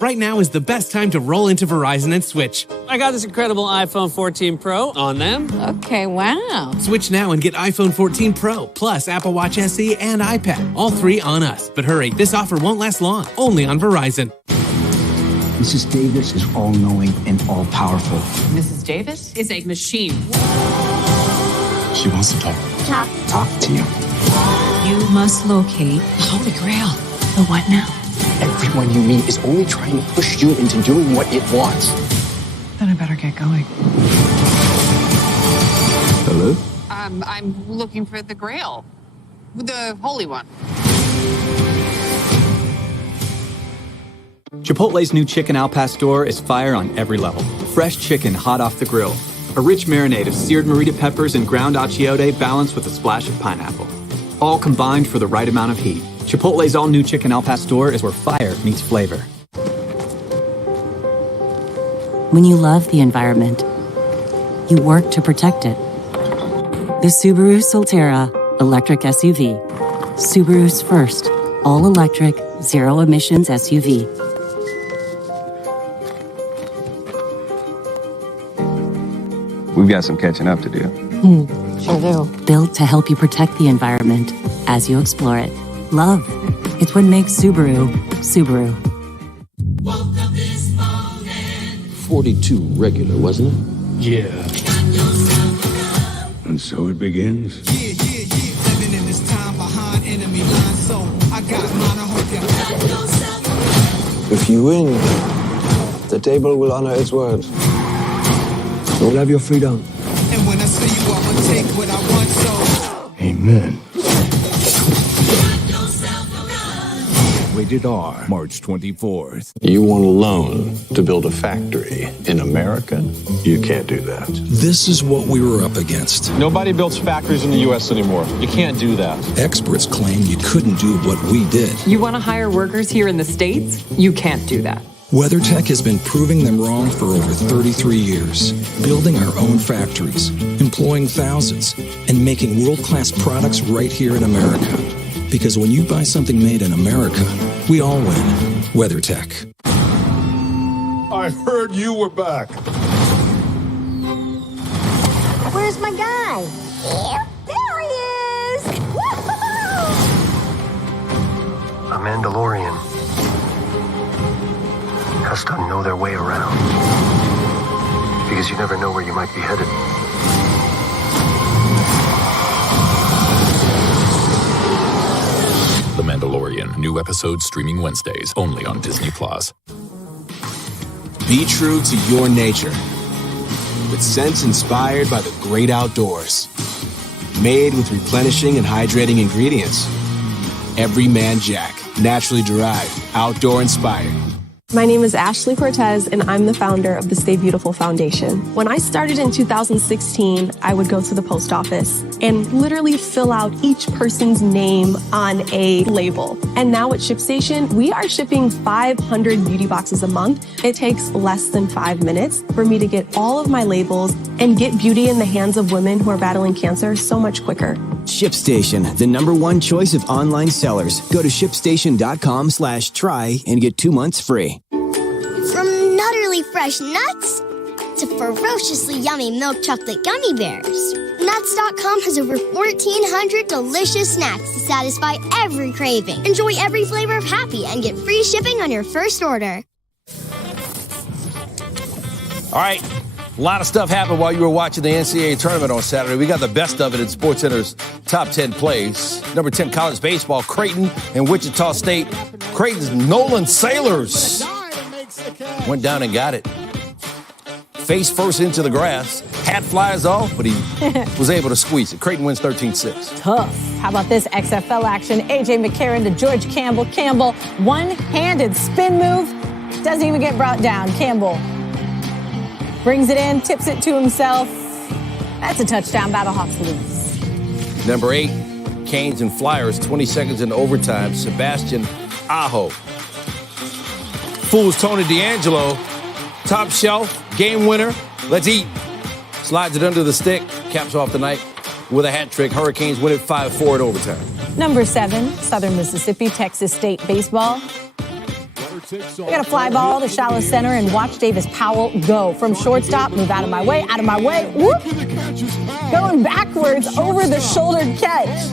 Right now is the best time to roll into Verizon and switch. I got this incredible iPhone 14 Pro on them. Okay, wow. Switch now and get iPhone 14 Pro, plus Apple Watch SE and iPad. All three on us. But hurry, this offer won't last long. Only on Verizon. Mrs. Davis is all-knowing and all-powerful. Mrs. Davis is a machine. She wants to talk. Talk to you. You must locate Holy Grail. The what now? Everyone you meet is only trying to push you into doing what it wants. Then I better get going. Hello? I'm looking for the Grail. The Holy One. Chipotle's new chicken al pastor is fire on every level. Fresh chicken hot off the grill. A rich marinade of seared morita peppers and ground achiote balanced with a splash of pineapple. All combined for the right amount of heat. Chipotle's all-new chicken al pastor is where fire meets flavor. When you love the environment, you work to protect it. The Subaru Solterra electric SUV. Subaru's first all-electric, zero-emissions SUV. We've got some catching up to do. Sure do. Built to help you protect the environment as you explore it. Love. It's what makes Subaru, Subaru. 42 regular, wasn't it? Yeah. And so it begins. Living in this time behind enemy lines, so I got mine, I hope you. If you win, the table will honor its word. You'll have your freedom. And when I see you, I'ma take what I want, so. Amen. Rated R, March 24th. You want a loan to build a factory in America? You can't do that. This is what we were up against. Nobody builds factories in the U.S. anymore. You can't do that. Experts claim you couldn't do what we did. You want to hire workers here in the States? You can't do that. WeatherTech has been proving them wrong for over 33 years, building our own factories, employing thousands, and making world-class products right here in America. Because when you buy something made in America, we all win. WeatherTech. I heard you were back. Where's my guy? There he is! A Mandalorian has to know their way around. Because you never know where you might be headed. The Mandalorian. New episodes streaming Wednesdays, only on Disney+. Be true to your nature. With scents inspired by the great outdoors. Made with replenishing and hydrating ingredients. Everyman Jack. Naturally derived. Outdoor inspired. My name is Ashley Cortez, and I'm the founder of the Stay Beautiful Foundation. When I started in 2016, I would go to the post office and literally fill out each person's name on a label. And now at ShipStation, we are shipping 500 beauty boxes a month. It takes less than 5 minutes for me to get all of my labels and get beauty in the hands of women who are battling cancer so much quicker. ShipStation, the #1 choice of online sellers. Go to shipstation.com/try and get 2 months free. From nutterly fresh nuts to ferociously yummy milk chocolate gummy bears, Nuts.com has over 1,400 delicious snacks to satisfy every craving. Enjoy every flavor of happy and get free shipping on your first order. All right. A lot of stuff happened while you were watching the NCAA tournament on Saturday. We got the best of it in SportsCenter's top 10 plays. Number 10 college baseball, Creighton and Wichita State. Creighton's Nolan Sailors went down and got it. Face first into the grass. Hat flies off, but he was able to squeeze it. Creighton wins 13-6. Tough. How about this XFL action? A.J. McCarron to George Campbell. Campbell, one-handed spin move. Doesn't even get brought down. Campbell brings it in, tips it to himself. That's a touchdown. Battlehawks lose. Number 8, Canes and Flyers, 20 seconds into overtime. Sebastian Aho fools Tony D'Angelo. Top shelf, game winner. Let's eat. Slides it under the stick. Caps off the night with a hat trick. Hurricanes win it 5-4 in overtime. Number 7, Southern Mississippi, Texas State baseball. We got a fly ball to shallow center and watch Davis Powell go. From shortstop, move out of my way, whoop. Going backwards over the shoulder catch.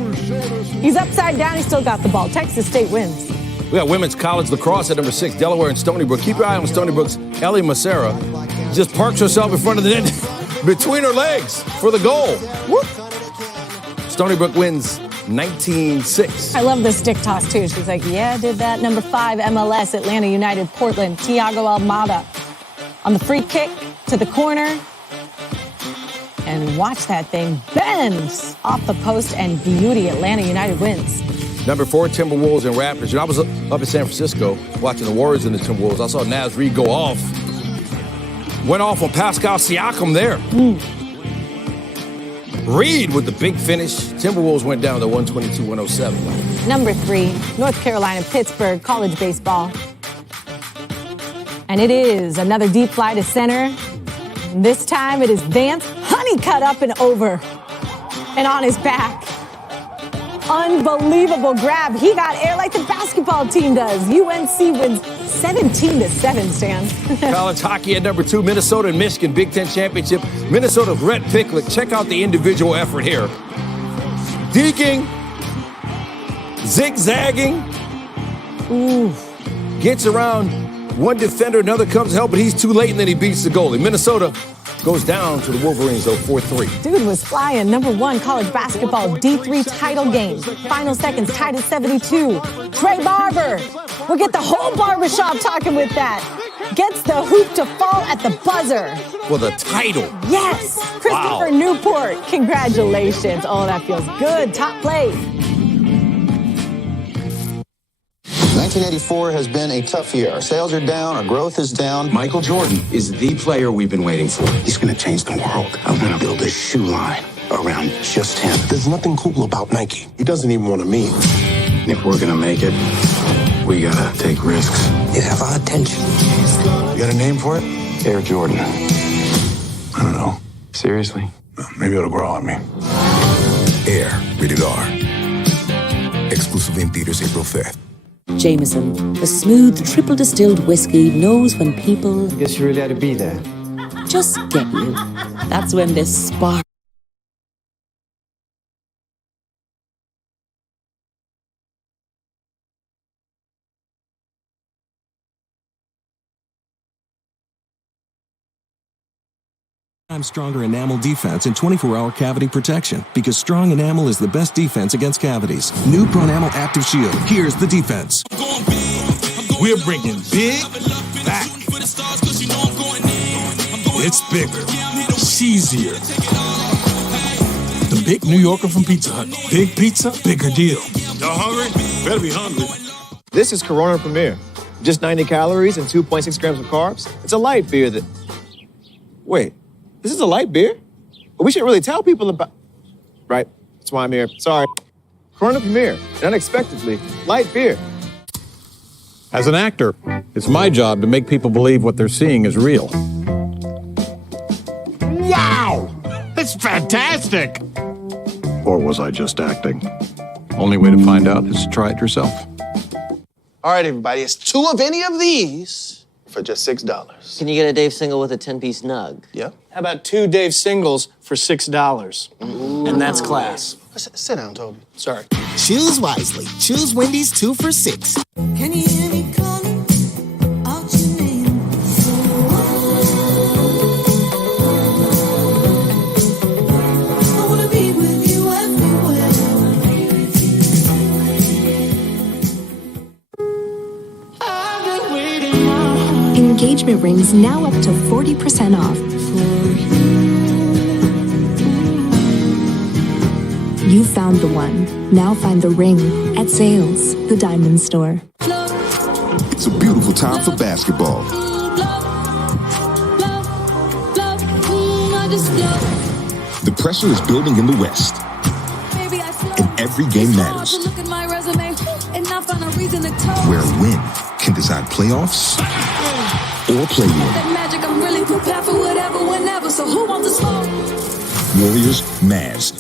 He's upside down, he's still got the ball. Texas State wins. We got women's college lacrosse at number 6, Delaware and Stony Brook. Keep your eye on Stony Brook's Ellie Macera. Just parks herself in front of the net between her legs for the goal. Whoop. Stony Brook wins 19-6. I love the stick toss, too. She's like, yeah, did that. Number 5, MLS, Atlanta United, Portland, Thiago Almada. On the free kick to the corner. And watch that thing bend off the post and beauty. Atlanta United wins. Number 4, Timberwolves and Raptors. You know, I was up in San Francisco watching the Warriors and the Timberwolves. I saw Naz Reid go off. Went off on Pascal Siakam there. Reid with the big finish. Timberwolves went down to 122-107. Number 3, North Carolina, Pittsburgh, college baseball. And it is another deep fly to center. And this time it is Vance Honeycutt up and over and on his back. Unbelievable grab. He got air like the basketball team does. UNC wins 17-7, Stan. College hockey at number 2, Minnesota and Michigan, Big Ten Championship. Minnesota's Rhett Picklick. Check out the individual effort here. Deking. Zigzagging. Ooh. Gets around one defender, another comes to help, but he's too late, and then he beats the goalie. Minnesota goes down to the Wolverines, 4-3. Dude was flying. Number 1 college basketball D3 title game. Final seconds tied at 72. Trey Barber. We'll get the whole barbershop talking with that. Gets the hoop to fall at the buzzer. For the title. Yes. Christopher Newport. Congratulations. Oh, that feels good. Top place. 1984 has been a tough year. Our sales are down, our growth is down. Michael Jordan is the player we've been waiting for. He's going to change the world. I'm going to build a shoe line around just him. There's nothing cool about Nike. He doesn't even want to meet. If we're going to make it, we got to take risks. You have our attention. You got a name for it? Air Jordan. I don't know. Seriously? Well, maybe it'll grow on me. Air, rated R. Exclusively in theaters April 5th. Jameson, the smooth triple distilled whiskey, knows when people Guess you really had to be there. just get you. That's when this spark. Times stronger enamel defense and 24-hour cavity protection, because strong enamel is the best defense against cavities. New Pronamel Active Shield. Here's the defense. We're bringing big back. It's bigger, cheesier. The Big New Yorker from Pizza Hut. Big pizza, bigger deal. Y'all hungry? Better be hungry. This is Corona Premier. Just 90 calories and 2.6 grams of carbs. It's a light beer that... Wait, this is a light beer? But we should really tell people about... Right, that's why I'm here. Sorry. Corona Premier, and unexpectedly, light beer. As an actor, it's my job to make people believe what they're seeing is real. Wow! It's fantastic! Or was I just acting? Only way to find out is to try it yourself. All right, everybody, it's 2 of any of these for just $6. Can you get a Dave single with a 10-piece nug? Yeah. How about 2 Dave singles for $6? Ooh. And that's class. Sit down, Toby. Sorry. Choose wisely. Choose Wendy's 2 for $6. Can you hear me calling out your name? I wanna be with you everywhere. Engagement rings now up to 40% off. You found the one. Now find the ring at Zales, the diamond store. It's a beautiful time for basketball. The pressure is building in the West, and every game matters. Where a win can decide playoffs or play-in. Warriors, Mavs,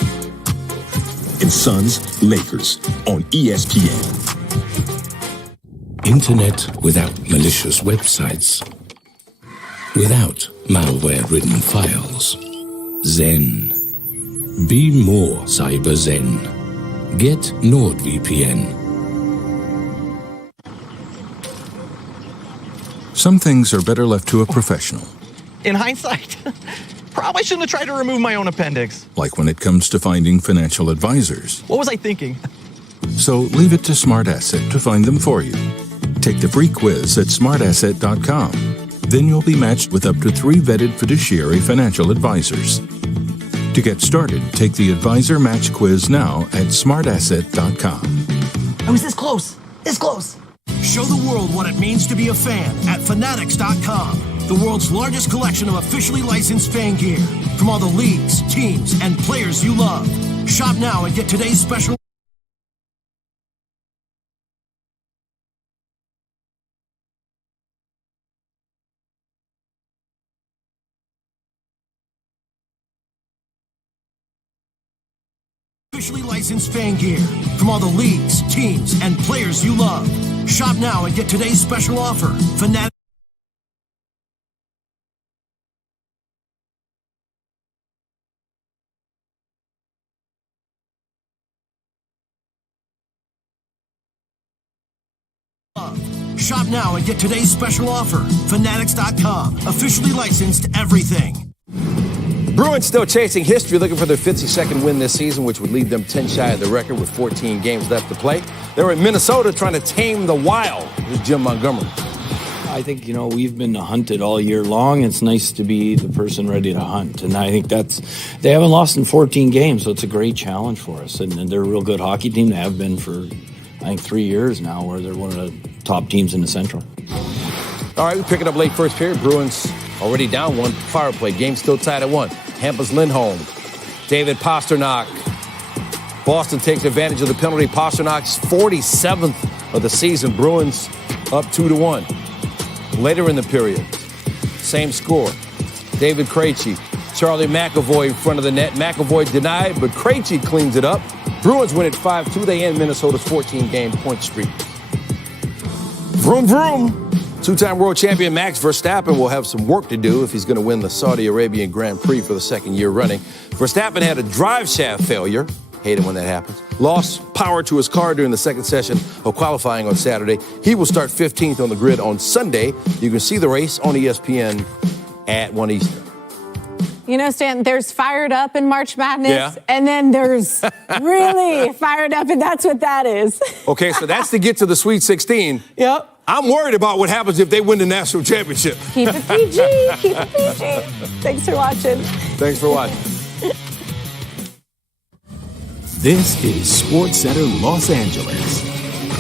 and Suns, Lakers on ESPN. Internet without malicious websites. Without malware-ridden files. Zen. Be more cyber zen. Get NordVPN. Some things are better left to a professional. In hindsight, probably shouldn't have tried to remove my own appendix. Like when it comes to finding financial advisors. What was I thinking? So leave it to Smart Asset to find them for you. Take the free quiz at smartasset.com. Then you'll be matched with up to 3 vetted fiduciary financial advisors. To get started, take the Advisor Match quiz now at smartasset.com. I was this close. This close. Show the world what it means to be a fan at Fanatics.com, the world's largest collection of officially licensed fan gear from all the leagues, teams, and players you love. Shop now and get today's special. Officially licensed fan gear from all the leagues, teams, and players you love. Shop now and get today's special offer. Fanatics. Shop now and get today's special offer. Fanatics.com. Officially licensed everything. Bruins still chasing history, looking for their 52nd win this season, which would leave them 10 shy of the record with 14 games left to play. They were in Minnesota trying to tame the Wild with Jim Montgomery. I think, we've been hunted all year long. It's nice to be the person ready to hunt. And I think they haven't lost in 14 games, so it's a great challenge for us. And they're a real good hockey team. They have been for, I think, 3 years now, where they're one of the top teams in the Central. All right, we pick it up late first period. Bruins already down 1 power play. Game still tied at 1. Hampus Lindholm, David Pastrnak. Boston takes advantage of the penalty. Pasternak's 47th of the season. Bruins up 2-1. Later in the period, same score. David Krejci, Charlie McAvoy in front of the net. McAvoy denied, but Krejci cleans it up. Bruins win at 5-2. They end Minnesota's 14-game point streak. Vroom, vroom. Two-time world champion Max Verstappen will have some work to do if he's going to win the Saudi Arabian Grand Prix for the 2nd year running. Verstappen had a drive shaft failure. Hate it when that happens. Lost power to his car during the second session of qualifying on Saturday. He will start 15th on the grid on Sunday. You can see the race on ESPN at 1 Eastern. Stan, there's fired up in March Madness, yeah. And then there's really fired up, and that's what that is. Okay, so that's to get to the Sweet 16. Yep. I'm worried about what happens if they win the national championship. Keep it PG. Keep it PG. Thanks for watching. Thanks for watching. This is SportsCenter Los Angeles.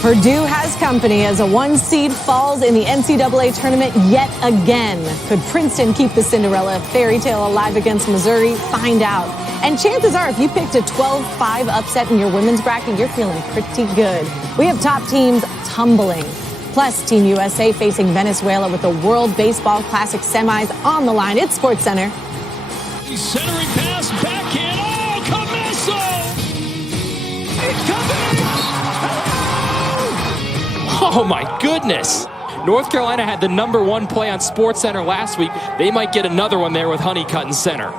Purdue has company as a 1 seed falls in the NCAA tournament yet again. Could Princeton keep the Cinderella fairy tale alive against Missouri? Find out. And chances are, if you picked a 12-5 upset in your women's bracket, you're feeling pretty good. We have top teams tumbling. Plus, Team USA facing Venezuela with the World Baseball Classic semis on the line. It's SportsCenter. Centering pass, backhand. Oh, Camasso! It's coming! Oh, my goodness. North Carolina had the #1 play on SportsCenter last week. They might get another one there with Honeycutt in center.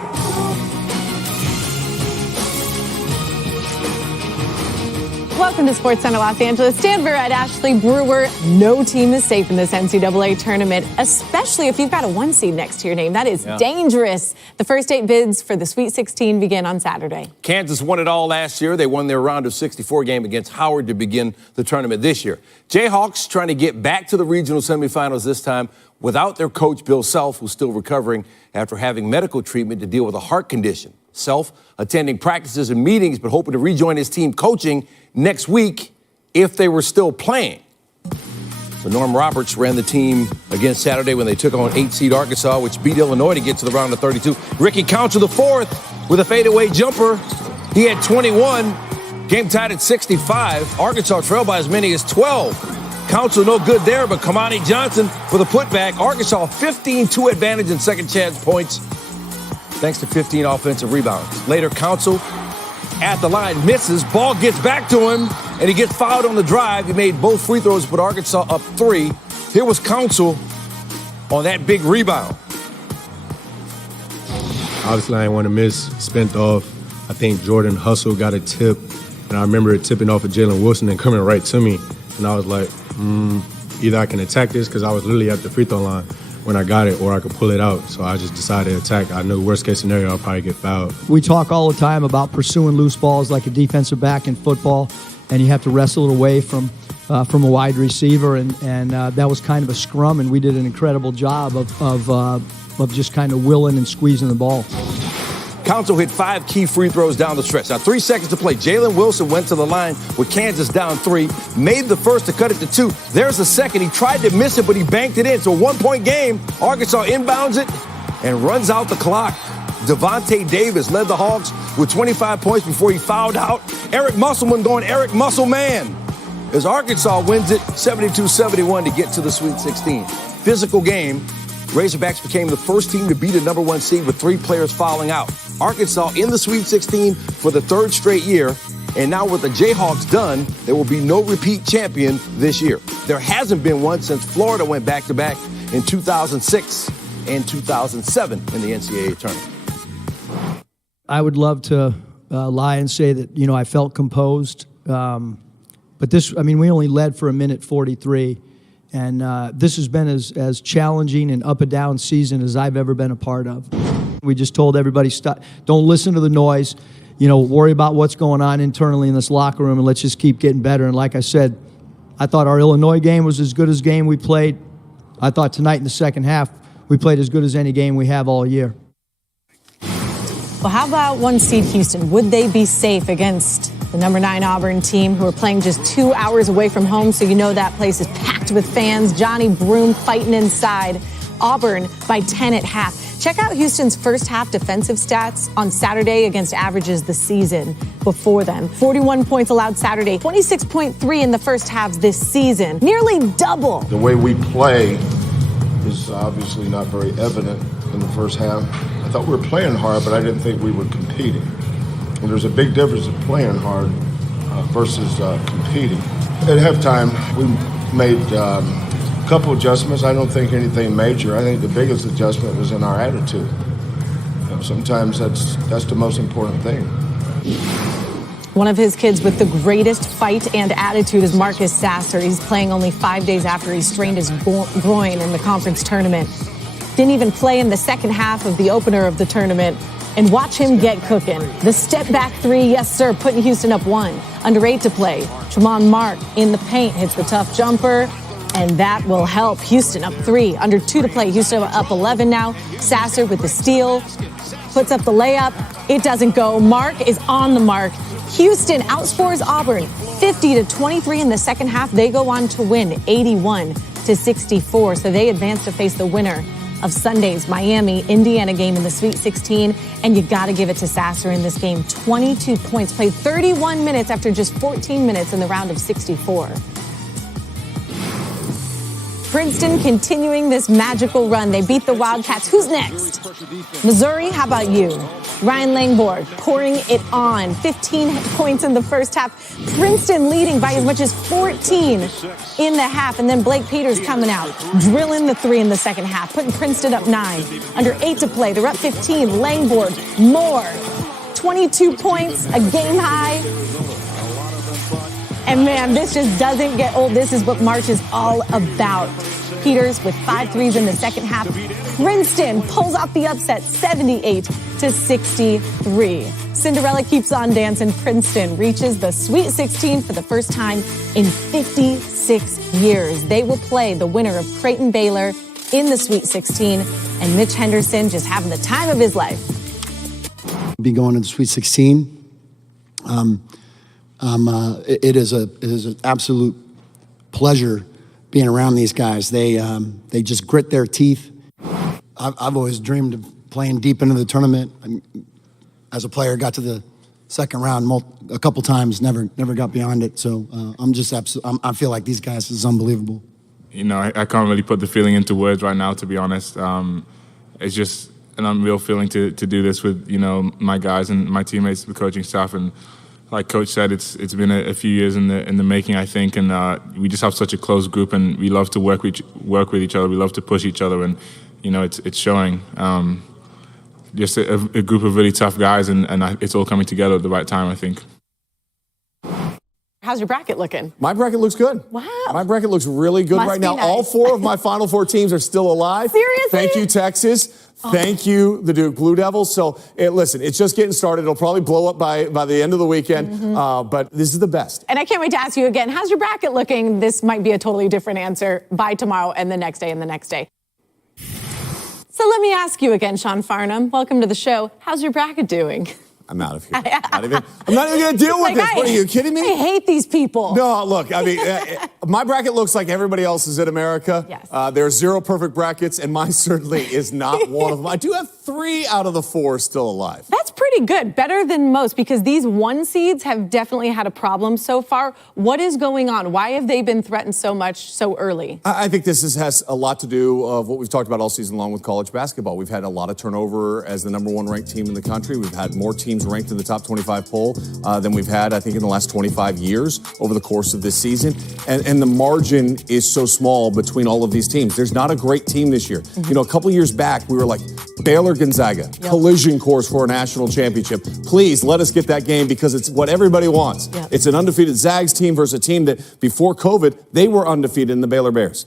Welcome to SportsCenter Los Angeles. Stan Barrett, Ashley Brewer. No team is safe in this NCAA tournament, especially if you've got a 1 seed next to your name. That is dangerous. The first 8 bids for the Sweet 16 begin on Saturday. Kansas won it all last year. They won their round of 64 game against Howard to begin the tournament this year. Jayhawks trying to get back to the regional semifinals this time without their coach, Bill Self, who's still recovering after having medical treatment to deal with a heart condition. Self attending practices and meetings, but hoping to rejoin his team coaching next week if they were still playing. So Norm Roberts ran the team again Saturday when they took on 8-seed Arkansas, which beat Illinois to get to the round of 32. Ricky Council IV with a fadeaway jumper. He had 21. Game tied at 65. Arkansas trailed by as many as 12. Council no good there, but Kamani Johnson with a putback. Arkansas 15-2 advantage in second chance points thanks to 15 offensive rebounds. Later, Council at the line misses. Ball gets back to him. and he gets fouled on the drive. He made both free throws, put Arkansas up 3. Here was Council on that big rebound. Obviously, I didn't want to miss. Spent off. I think Jordan Hustle got a tip, and I remember it tipping off of Jalen Wilson and coming right to me. And I was like, either I can attack this, because I was literally at the free throw line when I got it, or I could pull it out. So I just decided to attack. I knew worst case scenario, I'll probably get fouled. We talk all the time about pursuing loose balls like a defensive back in football, and you have to wrestle it away from a wide receiver, and that was kind of a scrum, and we did an incredible job of just kind of willing and squeezing the ball. Council hit 5 key free throws down the stretch. Now 3 seconds to play. Jalen Wilson went to the line with Kansas down 3, made the first to cut it to 2. There's the second. He tried to miss it, but he banked it in. So 1-point game. Arkansas inbounds it and runs out the clock. Devontae Davis led the Hawks with 25 points before he fouled out. Eric Musselman going Eric Musselman, as Arkansas wins it 72-71 to get to the Sweet 16. Physical game. Razorbacks became the first team to beat a number 1 seed with 3 players fouling out. Arkansas in the Sweet 16 for the 3rd straight year. And now with the Jayhawks done, there will be no repeat champion this year. There hasn't been one since Florida went back-to-back in 2006 and 2007 in the NCAA tournament. I would love to lie and say that, I felt composed. But this, we only led for 1:43. And this has been as challenging and up and down season as I've ever been a part of. We just told everybody, stop, don't listen to the noise, worry about what's going on internally in this locker room, and let's just keep getting better. And like I said, I thought our Illinois game was as good as game we played. I thought tonight in the second half, we played as good as any game we have all year. Well, how about 1 seed Houston? Would they be safe against the number 9 Auburn team, who are playing just 2 hours away from home? So that place is packed with fans. Johnny Broome fighting inside. Auburn by 10 at half. Check out Houston's first half defensive stats on Saturday against averages the season before then. 41 points allowed Saturday, 26.3 in the first halves this season. Nearly double. The way we play is obviously not very evident in the first half. I thought we were playing hard, but I didn't think we were competing. And there's a big difference in playing hard versus competing. At halftime, we made a couple adjustments. I don't think anything major. I think the biggest adjustment was in our attitude. Sometimes that's the most important thing. One of his kids with the greatest fight and attitude is Marcus Sasser. He's playing only 5 days after he strained his groin in the conference tournament. Didn't even play in the second half of the opener of the tournament. And watch him get cooking. The step back 3, yes sir, putting Houston up 1. Under 8 to play. Tremont Mark in the paint hits the tough jumper, and that will help. Houston up 3. Under 2 to play. Houston up 11 now. Sasser with the steal, puts up the layup. It doesn't go. Mark is on the mark. Houston outscores Auburn 50-23 in the second half. They go on to win 81-64. So they advance to face the winner of Sunday's Miami-Indiana game in the Sweet 16, and you got to give it to Sasser in this game. 22 points, played 31 minutes after just 14 minutes in the round of 64. Princeton continuing this magical run. They beat the Wildcats. Who's next? Missouri, how about you? Ryan Langborg pouring it on. 15 points in the first half. Princeton leading by as much as 14 in the half. And then Blake Peters coming out, drilling the 3 in the second half, putting Princeton up 9. Under 8 to play, they're up 15. Langborg, more. 22 points, a game high. And man, this just doesn't get old. This is what March is all about. Peters with 5 threes in the second half. Princeton pulls off the upset, 78-63. Cinderella keeps on dancing. Princeton reaches the Sweet 16 for the first time in 56 years. They will play the winner of Creighton Baylor in the Sweet 16, and Mitch Henderson just having the time of his life. Be going to the Sweet 16. It is an absolute pleasure being around these guys. They just grit their teeth. I've always dreamed of playing deep into the tournament. As a player, got to the second round a couple times, never got beyond it. So I feel like these guys is unbelievable. I can't really put the feeling into words right now, to be honest. It's just an unreal feeling to do this with my guys and my teammates, the coaching staff, and like Coach said, it's been a few years in the making, I think, and we just have such a close group, and we love to work with each other. We love to push each other, and it's showing. Just a group of really tough guys, and it's all coming together at the right time, I think. How's your bracket looking? My bracket looks good. Wow. My bracket looks really good right now. Nice. All 4 of my Final Four teams are still alive. Seriously? Thank you, Texas. Thank you, the Duke Blue Devils. So, listen, it's just getting started. It'll probably blow up by the end of the weekend, but this is the best. And I can't wait to ask you again, how's your bracket looking? This might be a totally different answer by tomorrow and the next day and the next day. So let me ask you again, Sean Farnham. Welcome to the show. How's your bracket doing? I'm out of here. I'm not even going to deal with this. What are you kidding me? I hate these people. No, look, I mean, my bracket looks like everybody else's in America. Yes. There are 0 perfect brackets, and mine certainly is not one of them. I do have 3 out of the 4 still alive. That's pretty good. Better than most, because these 1 seeds have definitely had a problem so far. What is going on? Why have they been threatened so much so early? I think this has a lot to do of what we've talked about all season long with college basketball. We've had a lot of turnover as the number 1 ranked team in the country. We've had more teams ranked in the top 25 poll than we've had, I think, in the last 25 years over the course of this season. And the margin is so small between all of these teams. There's not a great team this year. You know, a couple years back, we were like, Baylor Gonzaga, collision course for a national championship. Please let us get that game because it's what everybody wants. It's an undefeated Zags team versus a team that before COVID, they were undefeated in the Baylor Bears.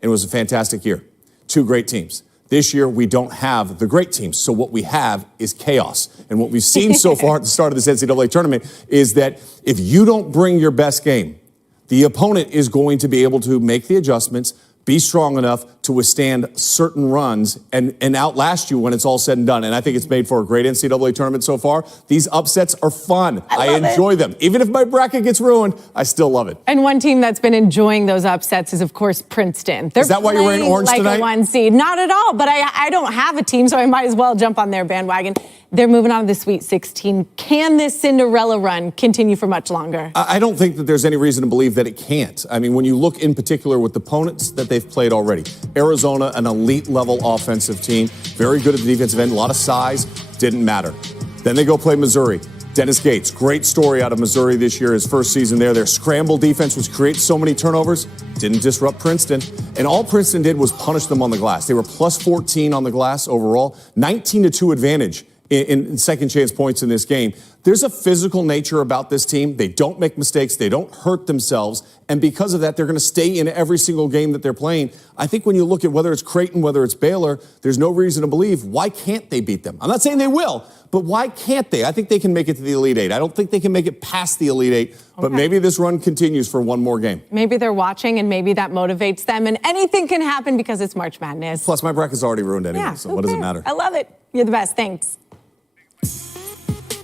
It was a fantastic year. 2 great teams. This year, we don't have the great teams. So what we have is chaos. And what we've seen so far at the start of this NCAA tournament is that if you don't bring your best game, the opponent is going to be able to make the adjustments, be strong enough to withstand certain runs and outlast you when it's all said and done. And I think it's made for a great NCAA tournament so far. These upsets are fun. I enjoy them. Even if my bracket gets ruined, I still love it. And one team that's been enjoying those upsets is, of course, Princeton. Is that why you're wearing orange like tonight? A 1 seed. Not at all, but I don't have a team, so I might as well jump on their bandwagon. They're moving on to the Sweet 16. Can this Cinderella run continue for much longer? I don't think that there's any reason to believe that it can't. I mean, when you look in particular with the opponents that they've played already, Arizona, an elite level offensive team, very good at the defensive end, a lot of size, didn't matter. Then they go play Missouri. Dennis Gates, great story out of Missouri this year, his first season there. Their scramble defense, which creates so many turnovers, didn't disrupt Princeton. And all Princeton did was punish them on the glass. They were plus 14 on the glass overall, 19-2 advantage in second chance points in this game. There's a physical nature about this team. They don't make mistakes. They don't hurt themselves. And because of that, they're going to stay in every single game that they're playing. I think when you look at whether it's Creighton, whether it's Baylor, there's no reason to believe why can't they beat them? I'm not saying they will, but why can't they? I think they can make it to the Elite Eight. I don't think they can make it past the Elite Eight, but maybe this run continues for one more game. Maybe they're watching and maybe that motivates them, and anything can happen because it's March Madness. Plus, my bracket's already ruined anyway, so what does it matter? I love it. You're the best. Thanks.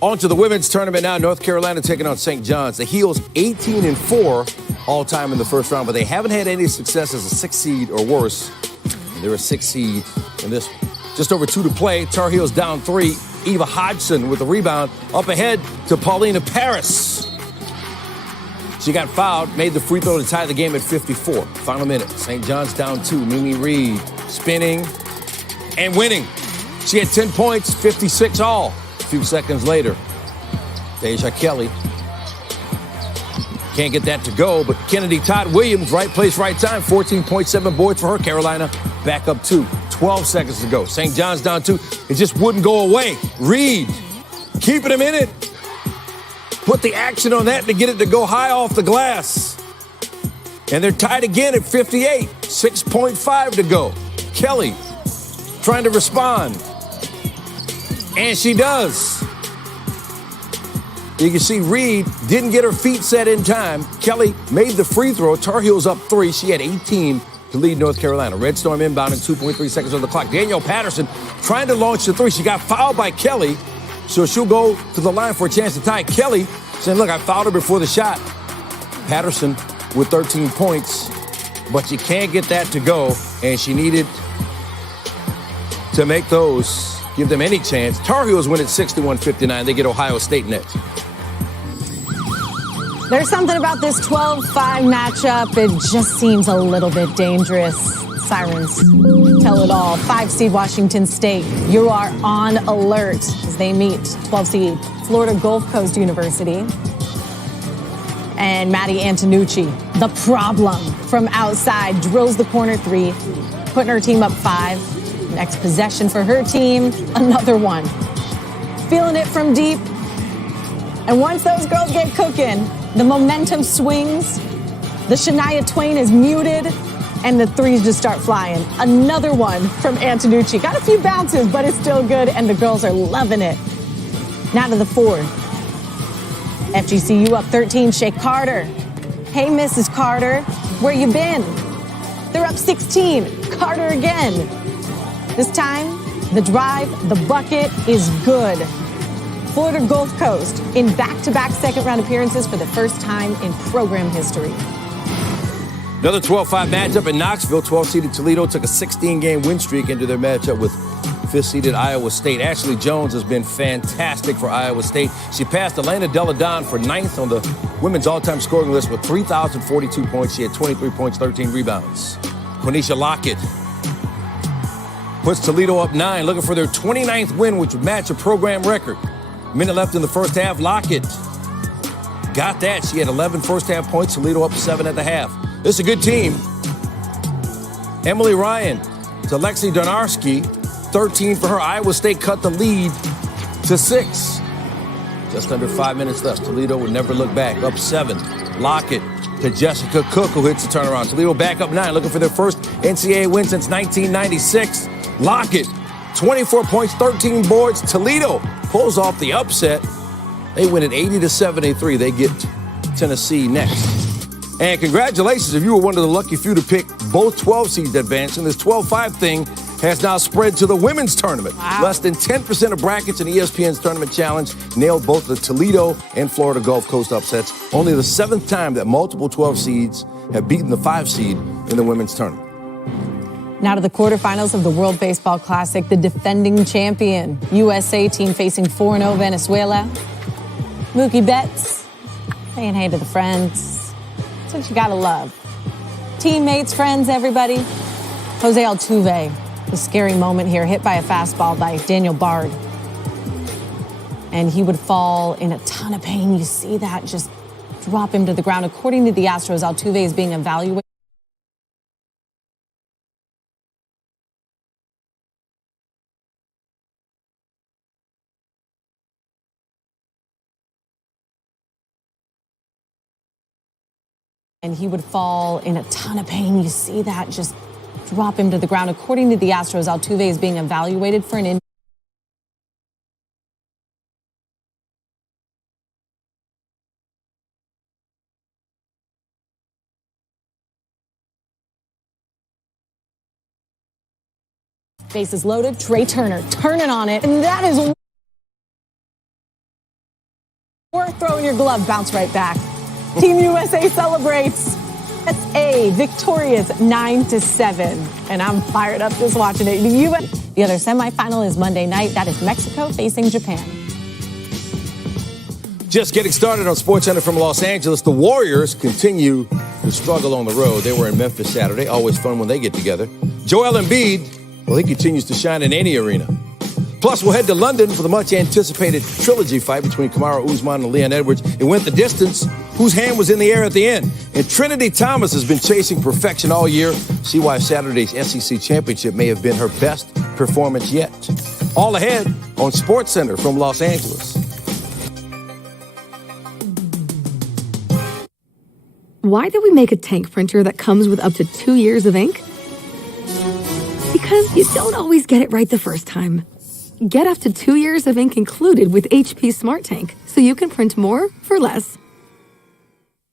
On to the women's tournament now. North Carolina taking on St. John's. The Heels 18-4 all time in the first round, but they haven't had any success as a 6th seed or worse. They're a 6th seed in this. Just over 2 to play. Tar Heels down 3. Eva Hodgson with the rebound. Up ahead to Paulina Paris. She got fouled, made the free throw to tie the game at 54. Final minute. St. John's down 2. Mimi Reed spinning and winning. She had 10 points, 56 all. A few seconds later, Deja Kelly can't get that to go, but Kennedy Todd Williams, right place, right time, 14.7 boards for her. Carolina back up 2. 12 seconds to go. St. John's down 2. It just wouldn't go away. Reed keeping him in it. Put the action on that to get it to go high off the glass. And they're tied again at 58. 6.5 to go. Kelly trying to respond. And she does. You can see Reed didn't get her feet set in time. Kelly made the free throw. Tar Heels up 3. She had 18 to lead North Carolina. Red Storm inbounding, 2.3 seconds on the clock. Danielle Patterson trying to launch the 3. She got fouled by Kelly, so she'll go to the line for a chance to tie. Kelly saying, look, I fouled her before the shot. Patterson with 13 points, but she can't get that to go, and she needed to make those, give them any chance. Tar Heels win at 61-59. They get Ohio State next. There's something about this 12-5 matchup. It just seems a little bit dangerous. Sirens tell it all. 5-seed Washington State. You are on alert as they meet 12-seed Florida Gulf Coast University. And Maddie Antonucci, the problem from outside, drills the corner three, putting her team up 5. Next possession for her team, another one. Feeling it from deep. And once those girls get cooking, the momentum swings, the Shania Twain is muted, and the threes just start flying. Another one from Antonucci. Got a few bounces, but it's still good, and the girls are loving it. Now to the fourth. FGCU up 13, Shea Carter. Hey, Mrs. Carter, where you been? They're up 16, Carter again. This time, the drive, the bucket is good. Florida Gulf Coast in back-to-back second-round appearances for the first time in program history. Another 12-5 matchup in Knoxville. 12-seeded Toledo took a 16-game win streak into their matchup with 5th-seeded Iowa State. Ashley Jones has been fantastic for Iowa State. She passed Elena Deladon for 9th on the women's all-time scoring list with 3,042 points. She had 23 points, 13 rebounds. Quenisha Lockett puts Toledo up 9, looking for their 29th win, which would match a program record. Minute left in the first half. Lockett got that. She had 11 first-half points. Toledo up 7 at the half. This is a good team. Emily Ryan to Lexi Donarski, 13 for her. Iowa State cut the lead to 6. Just under 5 minutes left. Toledo would never look back. Up 7. Lockett to Jessica Cook, who hits the turnaround. Toledo back up 9, looking for their first NCAA win since 1996. Lockett, 24 points, 13 boards. Toledo pulls off the upset. They win at 80-73. They get Tennessee next. And congratulations if you were one of the lucky few to pick both 12 seeds advancing. This 12-5 thing has now spread to the women's tournament. Wow. Less than 10% of brackets in ESPN's Tournament Challenge nailed both the Toledo and Florida Gulf Coast upsets. Only the 7th time that multiple 12 seeds have beaten the 5 seed in the women's tournament. Now to the quarterfinals of the World Baseball Classic, the defending champion USA team facing 4-0 Venezuela. Mookie Betts saying hey to the friends. That's what you gotta love. Teammates, friends, everybody. Jose Altuve, a scary moment here, hit by a fastball by Daniel Bard. And he would fall in a ton of pain. You see that, just drop him to the ground. According to the Astros, Altuve is being evaluated. And he would fall in a ton of pain. You see that, just drop him to the ground. According to the Astros, Altuve is being evaluated for an injury. Bases loaded, Trey Turner turning on it, and that is worth throwing your glove, bounce right back. Team USA celebrates. That's a victorious 9-7, and I'm fired up just watching it. The other semifinal is Monday night. That is Mexico facing Japan. Just getting started on SportsCenter from Los Angeles. The Warriors continue to struggle on the road. They were in Memphis Saturday. Always fun when they get together. Joel Embiid, well, he continues to shine in any arena. Plus, we'll head to London for the much-anticipated trilogy fight between Kamaru Usman and Leon Edwards. It went the distance. Whose hand was in the air at the end? And Trinity Thomas has been chasing perfection all year. See why Saturday's SEC Championship may have been her best performance yet. All ahead on SportsCenter from Los Angeles. Why did we make a tank printer that comes with up to 2 years of ink? Because you don't always get it right the first time. Get up to 2 years of ink included with HP Smart Tank, so you can print more for less.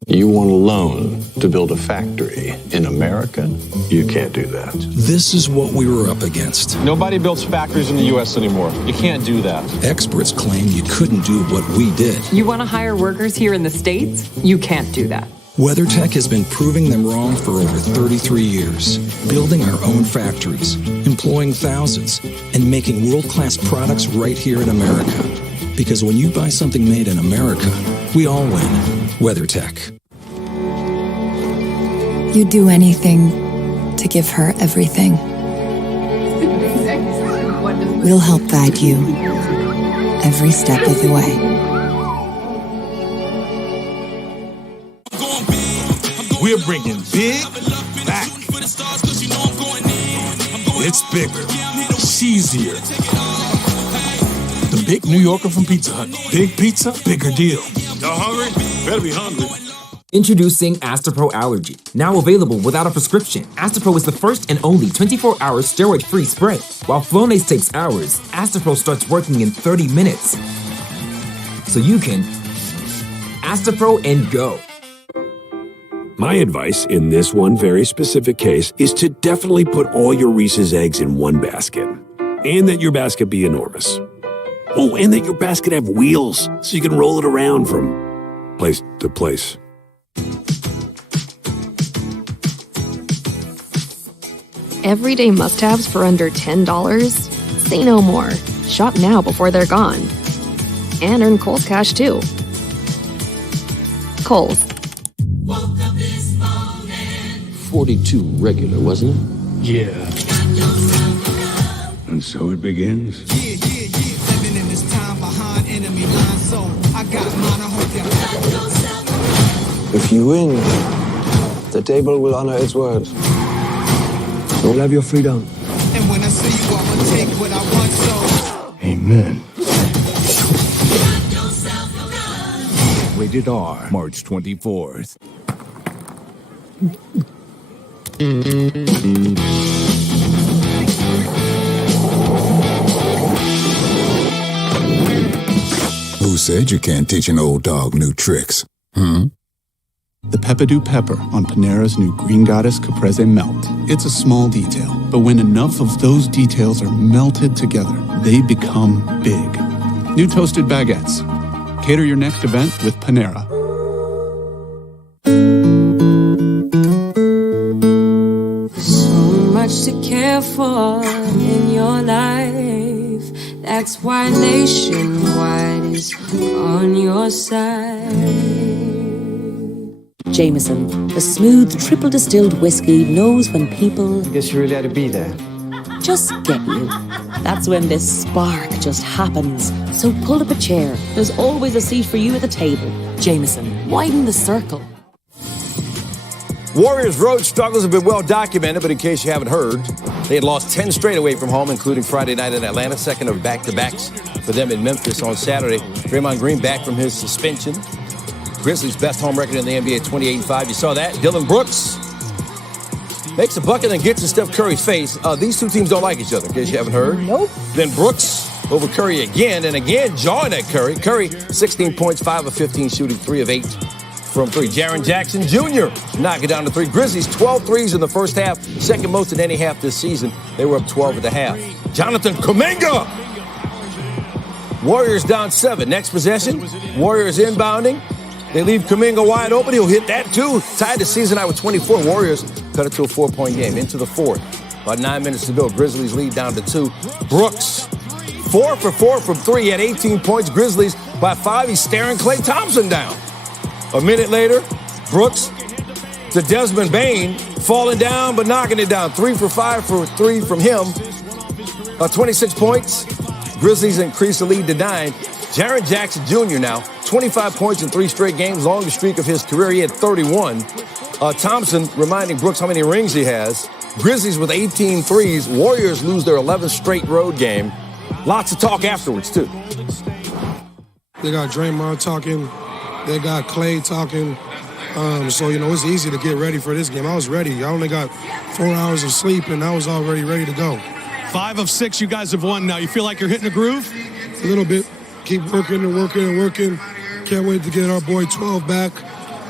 You want a loan to build a factory in America? You can't do that. This is what we were up against. Nobody builds factories in the U.S. anymore. You can't do that. Experts claim you couldn't do what we did. You want to hire workers here in the States? You can't do that. WeatherTech has been proving them wrong for over 33 years, building our own factories, employing thousands, and making world-class products right here in America. Because when you buy something made in America, we all win. WeatherTech. You'd do anything to give her everything. We'll help guide you every step of the way. We're bringing big back. It's bigger, cheesier. The Big New Yorker from Pizza Hut. Big pizza, bigger deal. Y'all hungry? Better be hungry. Introducing Astapro Allergy. Now available without a prescription. Astapro is the first and only 24-hour steroid-free spray. While Flonase takes hours, Astapro starts working in 30 minutes. So you can Astapro and go. My advice in this one very specific case is to definitely put all your Reese's eggs in one basket. And that your basket be enormous. Oh, and that your basket have wheels so you can roll it around from place to place. Everyday must-haves for under $10? Say no more. Shop now before they're gone. And earn Kohl's Cash too. Kohl's. 42 regular, wasn't it? Yeah. And so it begins. If you win, the table will honor its word. You'll have your freedom. And when I say you, I'ma take what I want, so. Amen. Rated R, March 24th. Who said you can't teach an old dog new tricks? The Peppadew Pepper on Panera's new Green Goddess Caprese Melt. It's a small detail, but when enough of those details are melted together, they become big. New toasted baguettes. Cater your next event with Panera. So much to care for in your life. That's why Nationwide is on your side. Jameson, the smooth triple distilled whiskey, knows when people Guess you really had to be there. just get you. That's when this spark just happens. So pull up a chair. There's always a seat for you at the table. Jameson, widen the circle. Warriors' road struggles have been well documented, but in case you haven't heard, they had lost 10 straight away from home, including Friday night in Atlanta, second of back-to-backs for them in Memphis on Saturday. Draymond Green back from his suspension. Grizzlies' best home record in the NBA, 28-5. You saw that. Dylan Brooks makes a bucket and gets in Steph Curry's face. These two teams don't like each other, in case you haven't heard. Nope. Then Brooks over Curry again, and again jawing at Curry. Curry, 16 points, 5 of 15 shooting, 3 of 8 from 3. Jaren Jackson Jr. knock it down to 3. Grizzlies, 12 threes in the first half, second most in any half this season. They were up 12 at the half. Jonathan Kuminga. Warriors down 7. Next possession, Warriors inbounding. They leave Kuminga wide open. He'll hit that too. Tied the season out with 24. Warriors cut it to a 4-point game. Into the fourth. About 9 minutes to go. Grizzlies lead down to 2. Brooks, 4 for 4 from 3. He had 18 points. Grizzlies by 5. He's staring Klay Thompson down. A minute later, Brooks to Desmond Bane, falling down but knocking it down. 3 for 5 for 3 from him. 26 points. Grizzlies increase the lead to 9. Jaren Jackson Jr. now, 25 points in 3 straight games, longest streak of his career. He had 31. Thompson reminding Brooks how many rings he has. Grizzlies with 18 threes. Warriors lose their 11th straight road game. Lots of talk afterwards, too. They got Draymond talking. They got Klay talking. So, it's easy to get ready for this game. I was ready. I only got 4 hours of sleep, and I was already ready to go. 5 of 6 you guys have won now. You feel like you're hitting a groove? A little bit. Keep working and working and working. Can't wait to get our boy 12 back.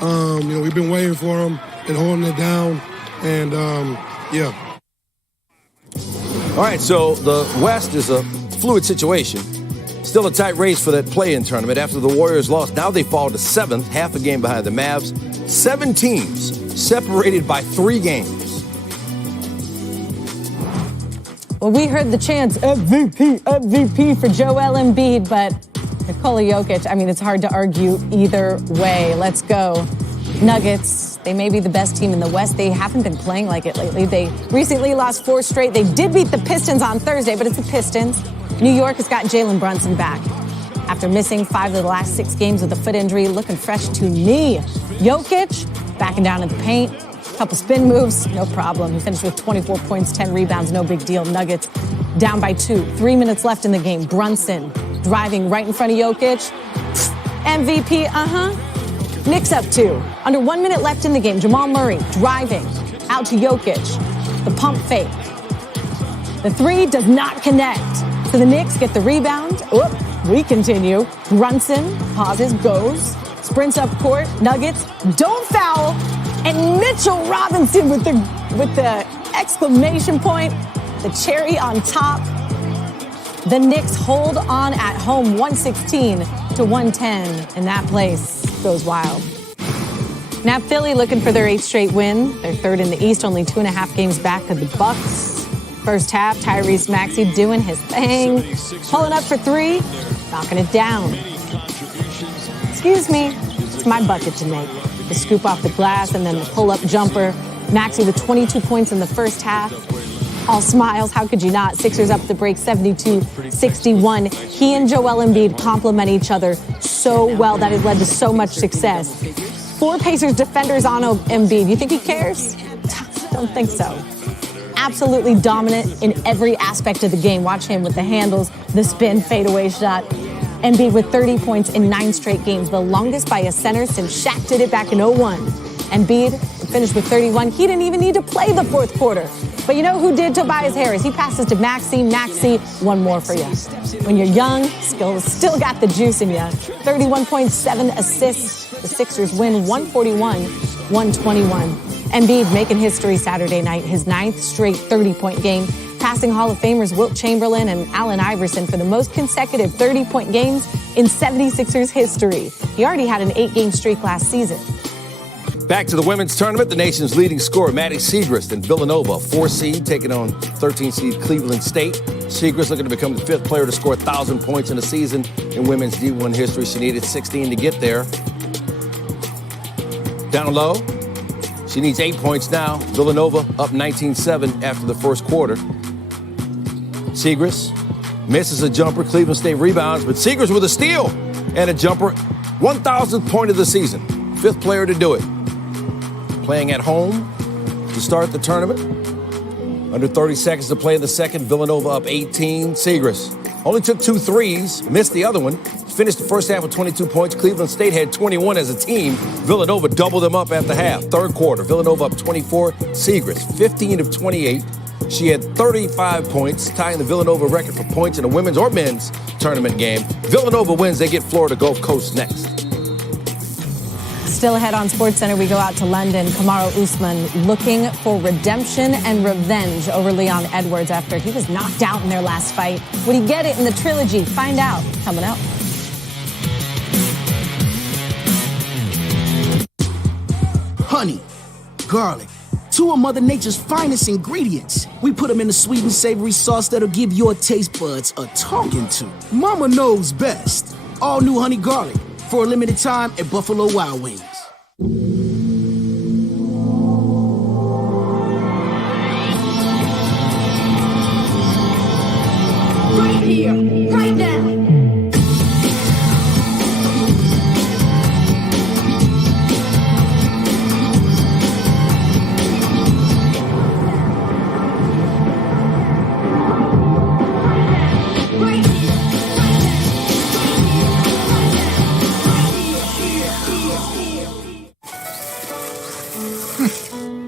We've been waiting for him and holding it down. And, yeah. All right, so the West is a fluid situation. Still a tight race for that play-in tournament. After the Warriors lost, now they fall to 7th, half a game behind the Mavs. 7 teams separated by 3 games. Well, we heard the chants, MVP, MVP for Joel Embiid, but Nikola Jokic, it's hard to argue either way. Let's go. Nuggets, they may be the best team in the West. They haven't been playing like it lately. They recently lost 4 straight. They did beat the Pistons on Thursday, but it's the Pistons. New York has got Jalen Brunson back. After missing 5 of the last 6 games with a foot injury, looking fresh to me. Jokic, Backing down in the paint. Couple spin moves, no problem. He finished with 24 points, 10 rebounds, no big deal. Nuggets down by 2. 3 minutes left in the game. Brunson driving right in front of Jokic. MVP, Knicks up 2. Under 1 minute left in the game. Jamal Murray driving out to Jokic. The pump fake. The 3 does not connect. So the Knicks get the rebound. We continue. Brunson pauses, goes, sprints up court. Nuggets don't foul. And Mitchell Robinson with the exclamation point, the cherry on top. The Knicks hold on at home 116-110, and that place goes wild. Now Philly looking for their 8th straight win. They're 3rd in the East, only 2.5 games back of the Bucks. First half, Tyrese Maxey doing his thing, pulling up for 3, knocking it down. Excuse me, it's my bucket to make. The scoop off the glass and then the pull-up jumper. Maxey with 22 points in the first half. All smiles, how could you not? Sixers up the break, 72-61. He and Joel Embiid complement each other so well. That has led to so much success. 4 Pacers defenders on Embiid. You think he cares? Don't think so. Absolutely dominant in every aspect of the game. Watch him with the handles, the spin, fadeaway shot. Embiid with 30 points in 9 straight games, the longest by a center since Shaq did it back in 01. Embiid finished with 31. He didn't even need to play the fourth quarter. But you know who did? Tobias Harris. He passes to Maxey. Maxey, one more for you. When you're young, still got the juice in you. 31 points, 7 assists. The Sixers win 141-121. Embiid making history Saturday night, his 9th straight 30-point game, passing Hall of Famers Wilt Chamberlain and Allen Iverson for the most consecutive 30-point games in 76ers history. He already had an 8-game streak last season. Back to the women's tournament, the nation's leading scorer, Maddie Siegrist in Villanova, 4 seed, taking on 13 seed Cleveland State. Siegrist looking to become the 5th player to score 1,000 points in a season in women's D1 history. She needed 16 to get there. Down low, she needs 8 points now. Villanova up 19-7 after the first quarter. Siegrist misses a jumper. Cleveland State rebounds, but Siegrist with a steal and a jumper. 1,000th point of the season. 5th player to do it. Playing at home to start the tournament. Under 30 seconds to play in the second. Villanova up 18. Siegrist only took 2 threes, missed the other one. Finished the first half with 22 points. Cleveland State had 21 as a team. Villanova doubled them up at the half. Third quarter, Villanova up 24. Siegrist, 15 of 28. She had 35 points, tying the Villanova record for points in a women's or men's tournament game. Villanova wins. They get Florida Gulf Coast next. Still ahead on SportsCenter, we go out to London. Kamaru Usman looking for redemption and revenge over Leon Edwards after he was knocked out in their last fight. Would he get it in the trilogy? Find out coming up. Honey, garlic, 2 of Mother Nature's finest ingredients. We put them in a sweet and savory sauce that'll give your taste buds a talking to. Mama knows best. All new honey garlic for a limited time at Buffalo Wild Wings. Right here, right now.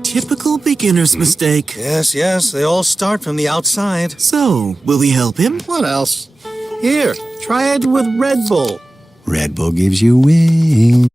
Typical beginner's mistake. Yes, they all start from the outside. So, will we help him? What else? Here, try it with Red Bull. Red Bull gives you wings.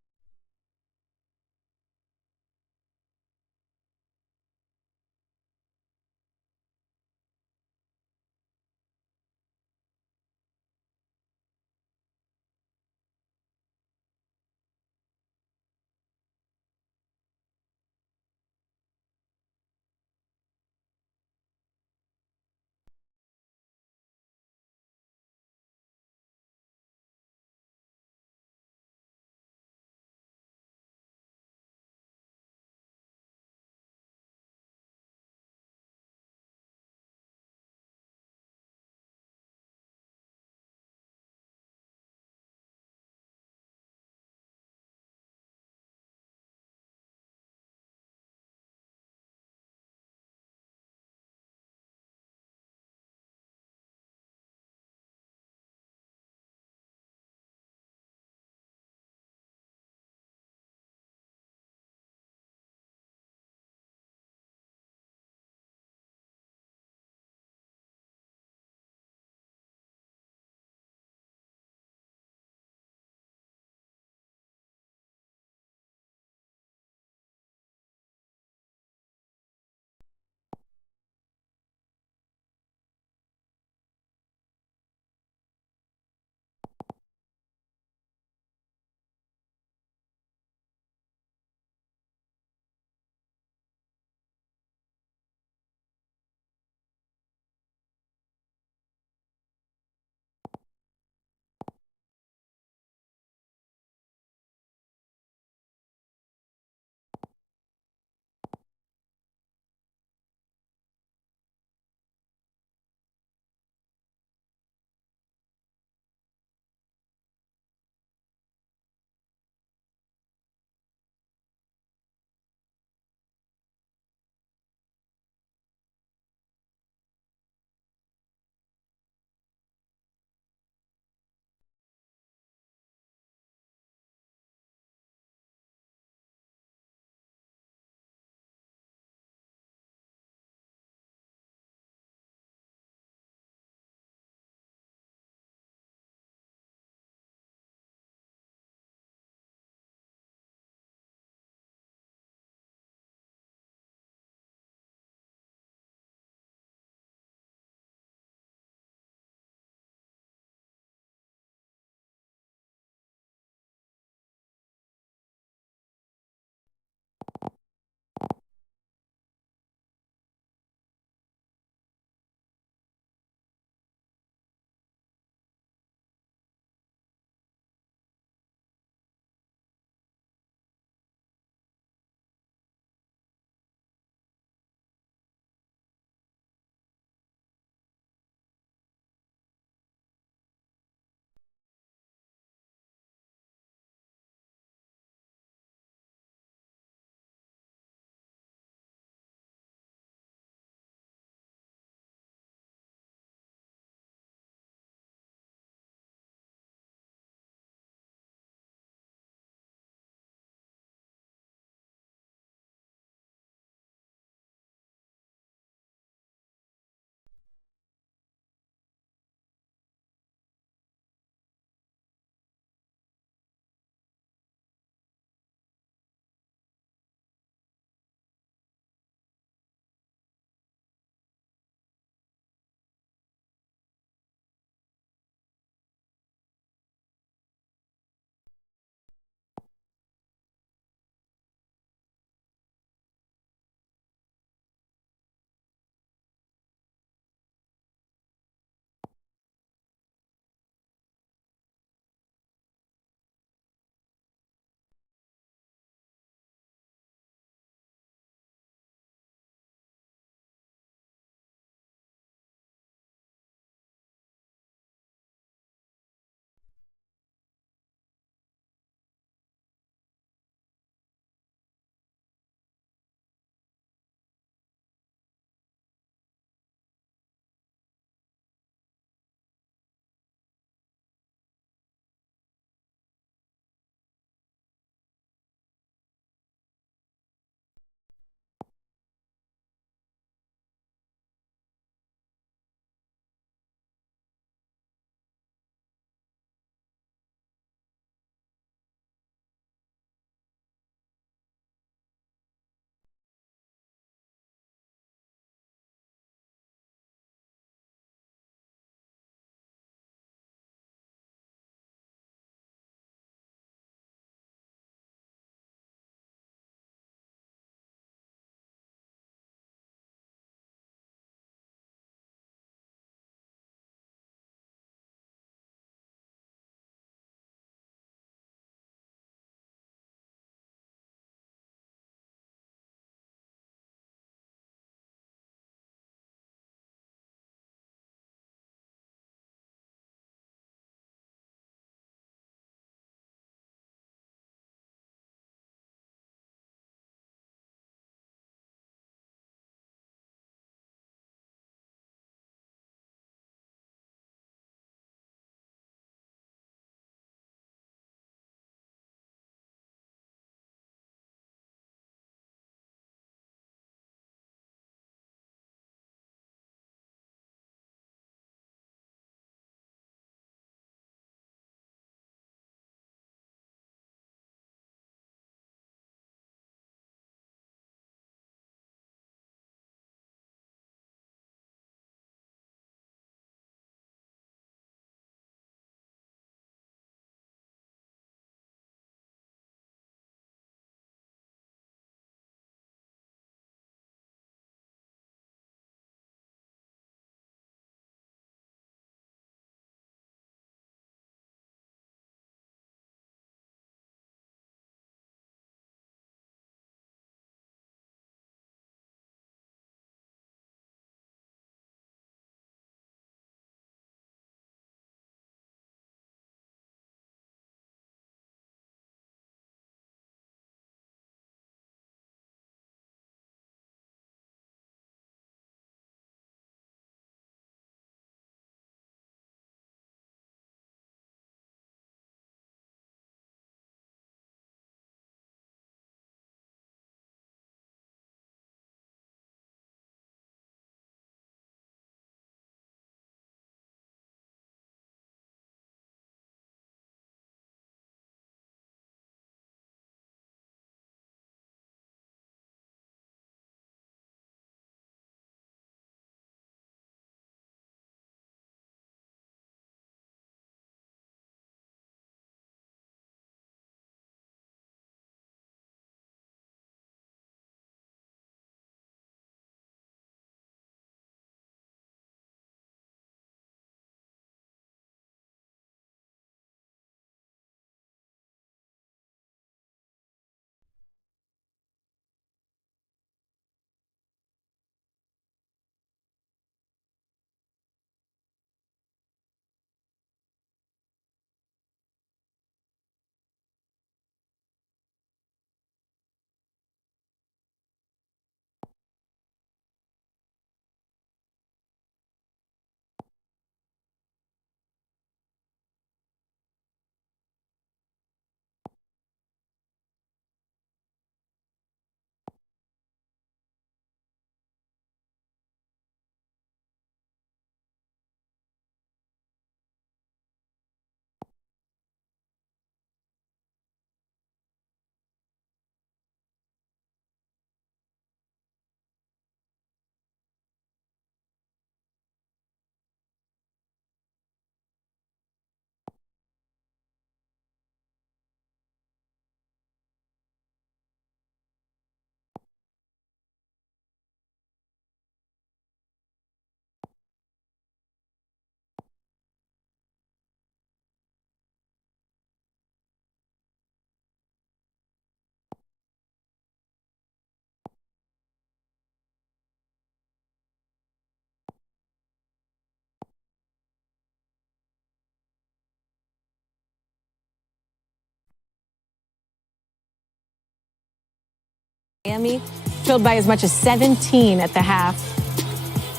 Miami trailed by as much as 17 at the half.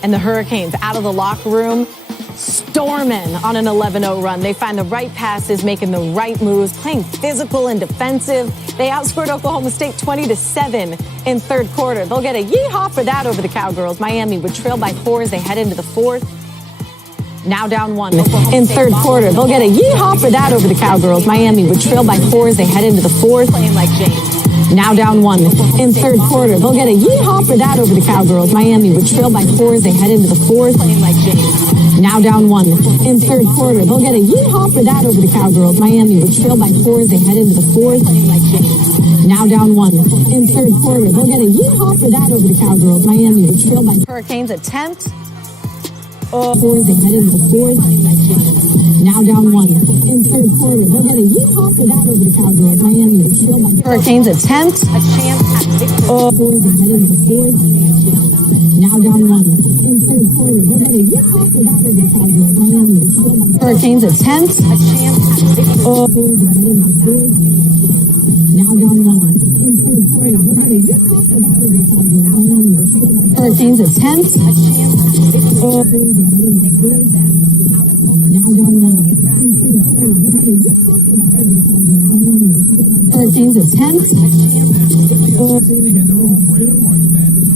And the Hurricanes out of the locker room, storming on an 11-0 run. They find the right passes, making the right moves, playing physical and defensive. They outscored Oklahoma State 20-7 in third quarter. They'll get a yeehaw for that over the Cowgirls. Miami would trail by 4 as they head into the fourth. Now down 1 in third quarter. They'll get a yeehaw for that over the Cowgirls. Miami would trail by 4 as they head into the fourth. Playing like James. Now down 1 in third quarter. They'll get a yeehaw for that over the Cowgirls. Miami would trail by 4 as they head into the fourth. Playing like James. Now down 1 in third quarter. They'll get a yeehaw for that over the Cowgirls. Miami would trail by 4 as they head into the fourth. Playing like James. Now down 1 in third quarter. They'll get a yeehaw for that over the Cowgirls. Miami would trail by Hurricanes attempt. 4 as they head into the fourth. Now down 1 in third quarter. They'll get a yeehaw for that over the Cowgirls. Miami would trail by Hurricanes attempt. 4 as they head into the fourth. Now down 1 in third quarter. They'll get a yeehaw for that over the Cowgirls. Miami would trail by Hurricanes attempt. 4 as they head into the fourth. Now down 1 in third quarter. They'll get a yeehaw for that over the Cowgirls. Hurricanes attempt. Hurricanes attempt. They had their own brand of March Madness.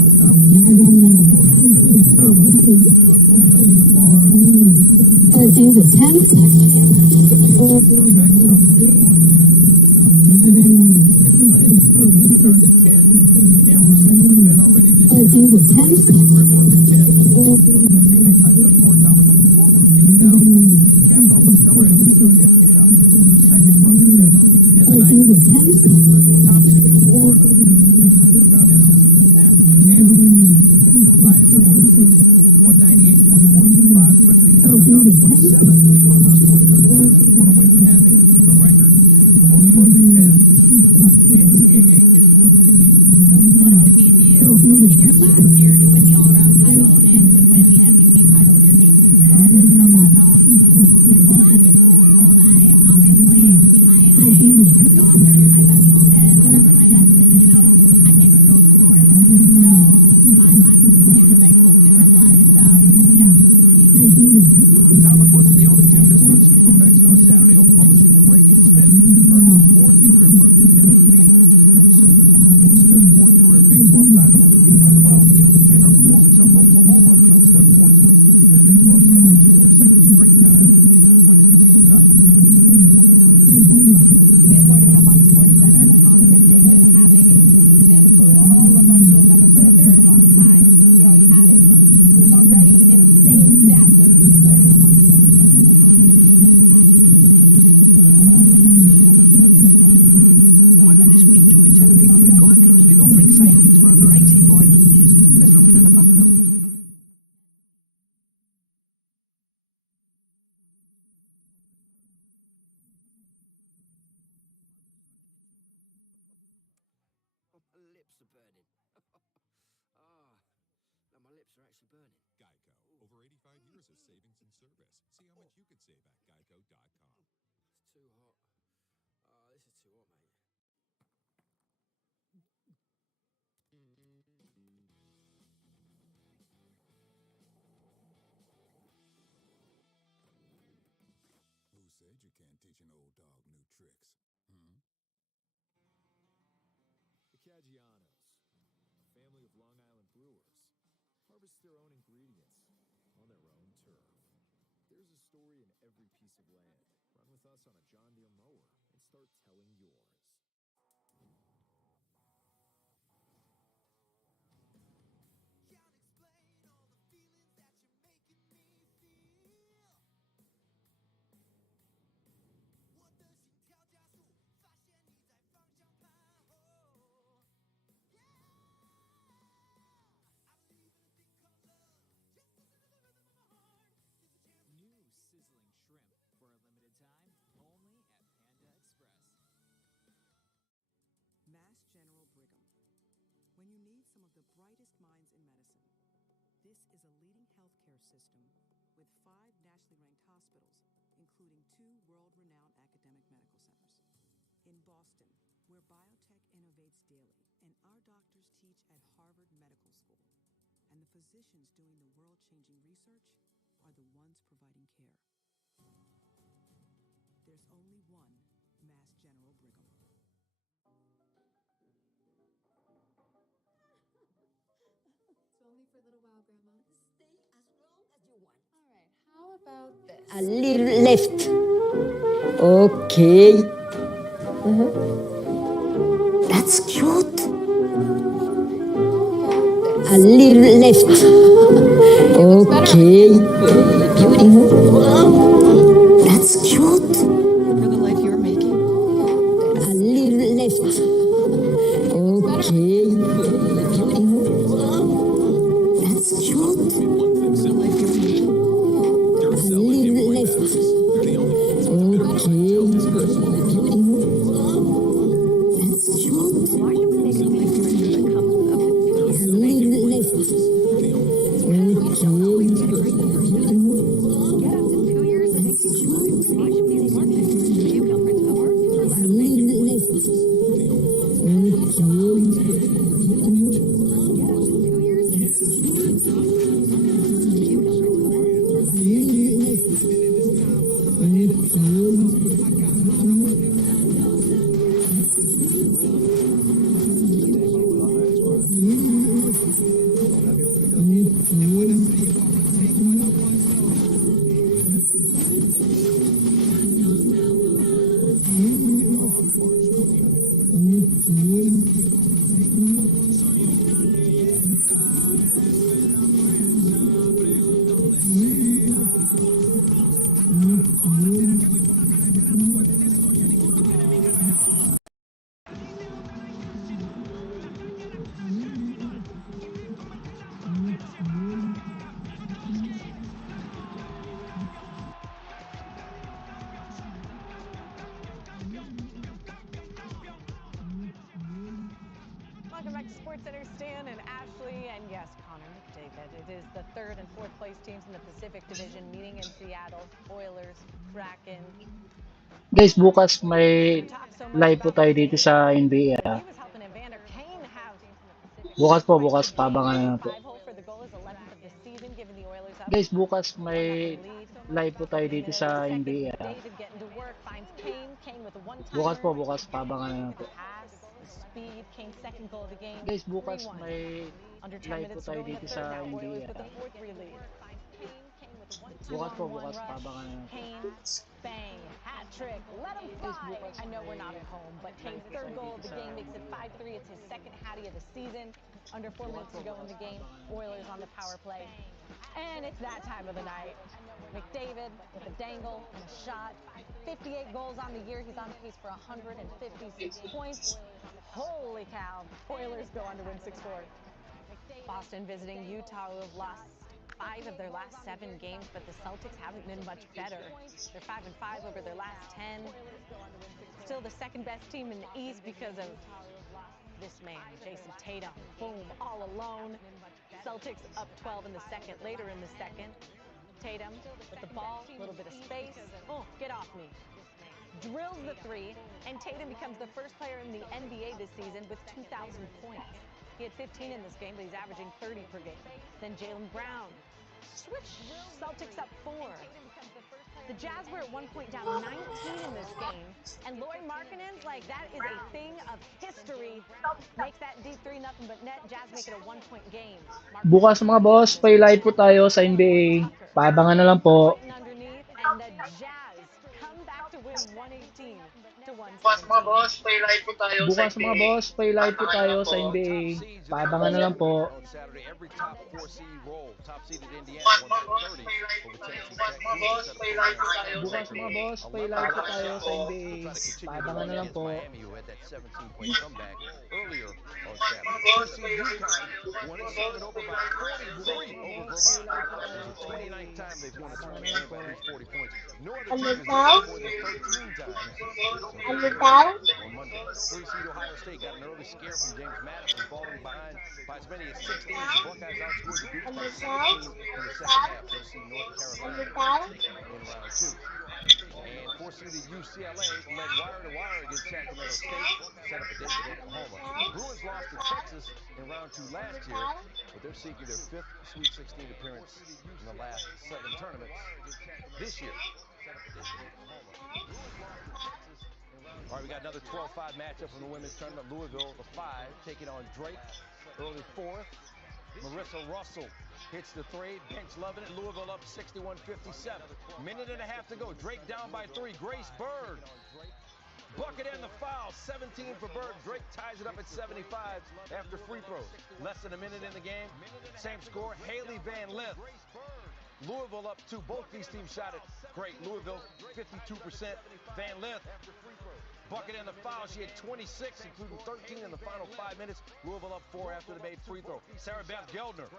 Hurricanes attempt. In Boston, where biotech innovates daily, and our doctors physicians doing the world-changing research are the ones providing care. There's only one Mass General Brigham. It's only for a little while, Grandma. Stay as long as you want. All right, how about this? A little left. Okay. That's cute. A little left. Okay. That's cute. For the life you're making. A little left. Okay. That's cute. For the life you're making. Duracell lithium batteries. They're the only ones with a better tilt disperse. That's cute. Why do we make a life printer that comes with up to 2 years? A little left. Get up to 2 years of ink exclusive with HP Smart Ink. You can print more for less. A little left. Get up to 2 years of ink exclusive. You can print more for less. Welcome back to SportsCenter. Stan and Ashley, and yes, Connor McDavid. It is the third and fourth place teams in the Pacific Division meeting in Seattle. Oilers, Kraken. Guys, bukas may live po tayo dito sa NBA. Bukas pabangan na po. Guys, bukas may live po tayo dito sa NBA. Bukas pabangan na po. Speed, Kane's second goal of the game. Guys, bukas may under 10 live po minutes tayo to go in dito the sa third. Now NBA. Oilers with a fourth lead. Bukas pabangan na po. Kane, bang, hat trick, let him fly. I know we're not at home, but Kane's third goal of the game makes it 5-3. It's his second hattie of the season. Under 4 minutes to go in the game. Oilers on the power play. And it's that time of the night. McDavid with a dangle and a shot. 58 goals on the year. He's on pace for 156 points. Holy cow. Oilers go on to win 6-4. Boston visiting Utah, who have lost 5 of their last 7 games, but the Celtics haven't been much better. They're 5-5 over their last 10. Still the second best team in the East because of this man, Jason Tatum. Boom, all alone. Celtics up 12 in the second. Later in the second, Tatum with the ball, a little bit of space. Oh, get off me. Drills the three, and Tatum becomes the first player in the NBA this season with 2,000 points. He had 15 in this game, but he's averaging 30 per game. Then Jaylen Brown. Switch. Celtics up 4. The Jazz were at one point down 19 in this game, and Lauri Markkanen's like, that is a thing of history. Makes that deep 3-0 but net. Jazz make it a 1-point game. Bukas mga boss, may live po tayo sa NBA. Pabangan na lang po. And the Jazz come back to win 118 to 117. Bukas mga boss, may live po tayo sa NBA. Pabangan na lang po. On Saturday, every top 4 seed roll. Top seeded Indiana won by 30 over Tennessee Tech. Bukas mga boss, may live po tayo sa NBA. Pabangan na lang po. Miami, who had that 17-point comeback earlier on Saturday. First seed UConn won its seven over by 43 over Vermont. It was the 29th time they've won a tournament game by at least 40 points. No other team has done it more than 13 times. On Monday, 3 seed Ohio State got an early scare from James Madison, falling behind by as many as 16. The Buckeyes outscored the Dukes by 17 in the second half. They'll see North Carolina in round 2. And 4-seeded UCLA led wire to wire against Sacramento State, set up a date with Oklahoma. Bruins lost to Texas in round 2 last year. but they're seeking their 5th Sweet 16 appearance in the last 7 tournaments this year. All right, we got another 12-5 matchup from the women's tournament. Louisville, the 5, taking on Drake. Early 4th. Marissa Russell hits the 3. Bench loving it. Louisville up 61-57. Minute and a half to go. Drake down by 3. Grace Bird. Bucket and the foul. 17 for Bird. Drake ties it up at 75 after free throws. Less than a minute in the game. Same score. Haley Van Lith. Louisville up 2. Both these teams shot it great. Louisville 52%. Van Lith. Bucket and the foul. She had 26, including 13 in the final 5 minutes. Louisville up 4 after the made free throw. Sarah Beth Geldner,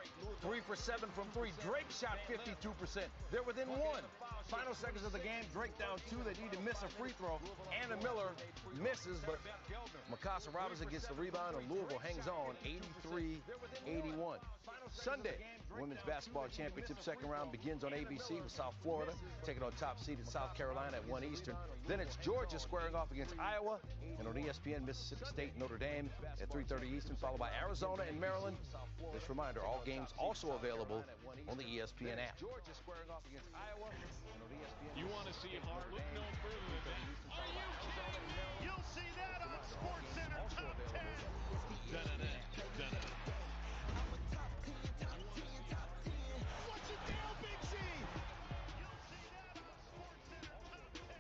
3 for 7 from 3. Drake shot 52%. They're within 1. Final seconds of the game. Drake down 2. They need to miss a free throw. Anna Miller misses, but Mikasa Robinson gets the rebound, and Louisville hangs on 83-81. Sunday, Women's Basketball Championship second round begins on ABC with South Florida taking on top seeded South Carolina at 1 Eastern. Then it's Georgia squaring off against Iowa, and on ESPN, Mississippi State, Notre Dame at 3:30 Eastern, followed by Arizona and Maryland. This reminder, all games also available on the ESPN app. You want to see hard? Look no further than that. Are you kidding me? You'll see that on SportsCenter Top 10. What's it down, Big C? You'll see that on SportsCenter Top 10.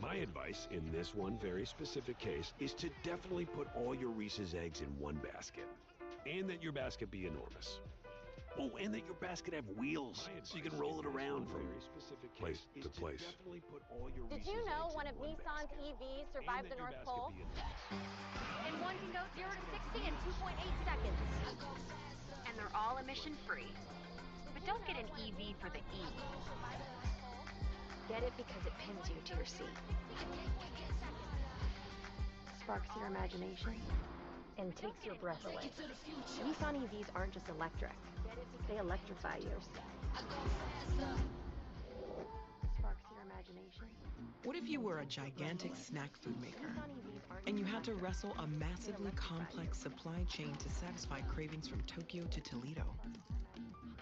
My advice in this one very specific case is to definitely put all your Reese's eggs in one basket. And that your basket be enormous. Oh, and that your basket have wheels, so you can roll it around from place to place. Did you know one of Nissan's EVs survived the North Pole? And one can go 0 to 60 in 2.8 seconds. And they're all emission-free. But don't get an EV for the E. Get it because it pins you to your seat. Sparks your imagination and takes your breath away. Nissan EVs aren't just electric. They electrify you. Sparks your imagination. What if you were a gigantic snack food maker and you had to wrestle a massively complex supply chain to satisfy cravings from Tokyo to Toledo?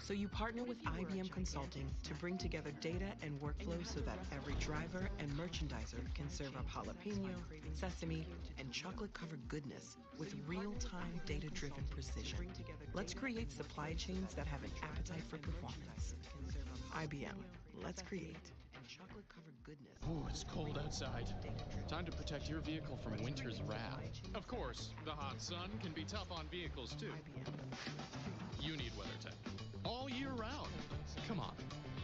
So you partner with IBM Consulting to bring together data and workflows so that every driver and merchandiser can serve up jalapeno, sesame, and chocolate-covered goodness with real-time data-driven precision. Let's create supply chains that have an appetite for performance. IBM, let's create. Oh, it's cold outside. Time to protect your vehicle from winter's wrath. Of course, the hot sun can be tough on vehicles too. You need WeatherTech all year round. Come on,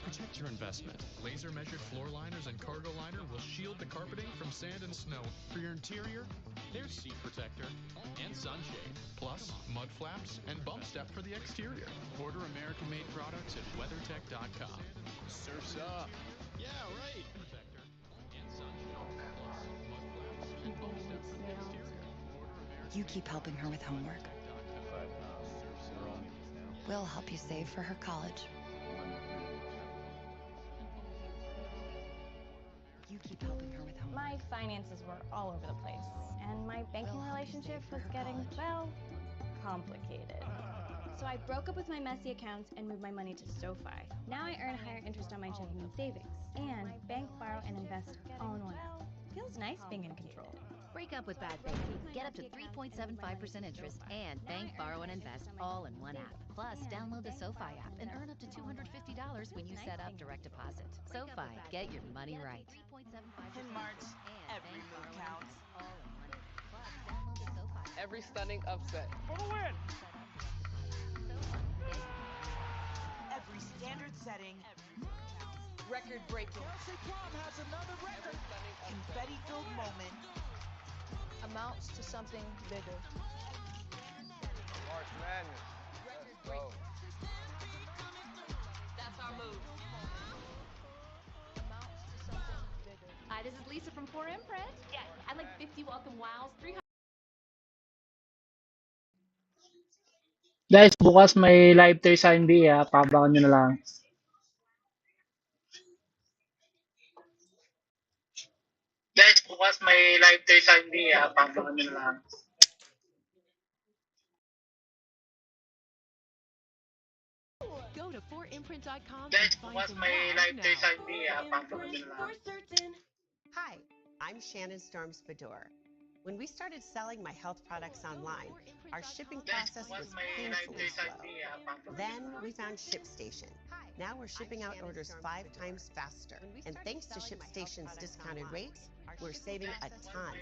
protect your investment. Laser measured floor liners and cargo liner will shield the carpeting from sand and snow. For your interior, there's seat protector and sunshade, plus mud flaps and bump step for the exterior. Order American-made products at WeatherTech.com. Surf's up. Yeah, right. Protector and sunshade, plus mud flaps and bump step for the exterior. You keep helping her with homework. We'll help you save for her college. You keep helping her with homework. My finances were all over the place, and my banking relationship was getting, well, complicated. So I broke up with my messy accounts and moved my money to SoFi. Now I earn higher interest on my checking and savings, and bank, borrow, and invest all in one app. Feels nice being in control. Break up with bad banking. Get up to 3.75% interest and bank, borrow, and invest all in one app. Plus, download the SoFi app and earn up to $250 when you set up direct deposit. SoFi, get your money right. In March, every move counts. Every stunning upset. For the win! Every standard-setting, record-breaking, Prom has another record. confetti-filled moment Amounts to something bigger. March Madness. Let's go. That's our move. Amounts to something bigger. Hi, this is Lisa from Core Imprint. Yes, I like 50 Welcome Wows, 300. Guys, bukas may live tayo sa NBA ha. Pabangan nyo na lang. Guys, bukas may live tayo sa NBA ha. Pabangan nyo na lang. Go to 4imprint.com Guys, and find bukas some may wow live tayo sa now. NBA, papanood nyo na lang. Certain. Hi, I'm Shannon Storms Bador. When we started selling my health products online, our shipping process was painfully slow. Then we found ShipStation. Now we're shipping out orders 5 times faster. And thanks to ShipStation's discounted rates, we're saving a ton.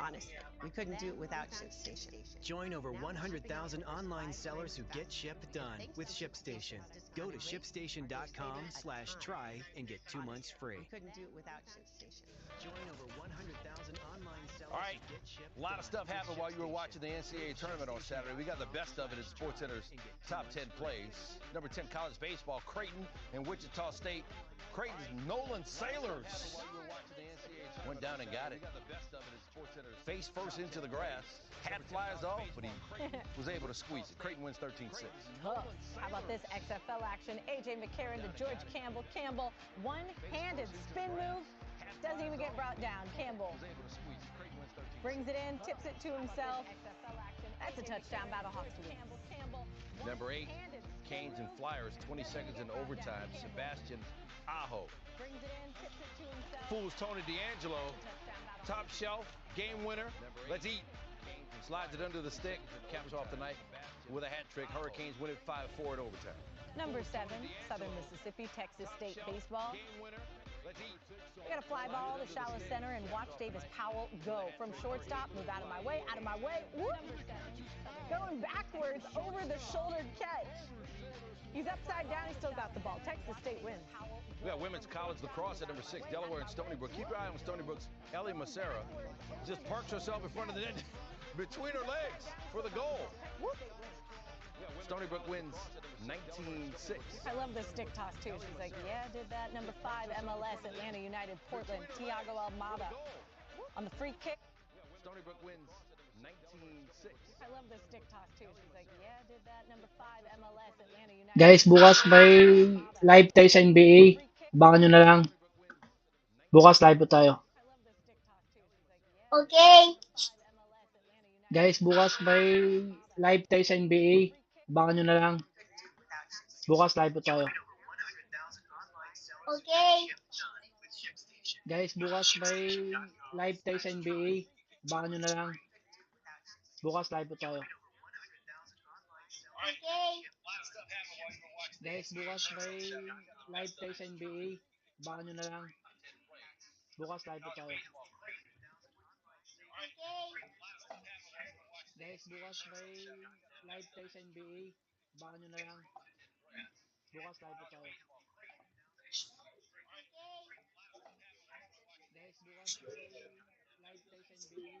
Honestly, we couldn't do it without ShipStation. Join over 100,000 online sellers who get shipped done with ShipStation. Go to shipstation.com/try and get 2 months free. We couldn't do it without ShipStation. Join over 100,000 online sellers All right, who get shipped a lot of stuff happened while you were watching the NCAA tournament on Saturday. We got the best of it in SportsCenter's top 10 plays. Number 10 college baseball, Creighton and Wichita State. Creighton's Nolan Sailors went down and got it. Face first into the grass. Hat flies off, but he was able to squeeze it. Creighton wins 13-6. Tough. How about this XFL action? A.J. McCarron to George Campbell. Campbell, one-handed spin move. Doesn't even get brought down. Campbell brings it in, tips it to himself. That's a touchdown. Battlehawks win. Number 8, Canes and Flyers, 20 seconds in overtime. Sebastian Aho fools Tony D'Angelo. Top shelf, game winner. Let's eat. Slides it under the stick. Caps off the night with a hat trick. Hurricanes win it 5-4 in overtime. Number 7, Southern Mississippi, Texas State baseball. We got a fly ball to shallow center and watch Davis Powell go from shortstop. Move out of my way, out of my way. Whoop. Going backwards over the shoulder catch. He's upside down. He still got the ball. Texas State wins. We got women's college lacrosse at number 6, Delaware and Stony Brook. Keep your eye on Stony Brook's Ellie Macera. Just parks herself in front of the net between her legs for the goal. Stony Brook wins 19-6. I love the stick toss, too. She's like, yeah, did that. Number 5, MLS, Atlanta United, Portland, Thiago Almada. On the free kick. Stony Brook wins 19-6. I love the stick toss, too. She's like, yeah, did that. Number 5, MLS, Atlanta United. Guys, bukas may live tayo sa NBA. Abangan nyo na lang. Bukas live po tayo. Okay. Guys, bukas may live tayo sa NBA. Abangan nyo na lang. Bukas live po tayo. Okay. Guys, bukas may live tayo sa NBA. Abangan nyo na lang. Bukas live po tayo. Okay. Guys, bukas may live tayo sa NBA. Abangan nyo na lang. Bukas live po tayo. Okay. Guys, bukas may live tayo sa NBA. Abangan nyo na lang. Bukas live po tayo. Guys, bukas may live tayo sa NBA.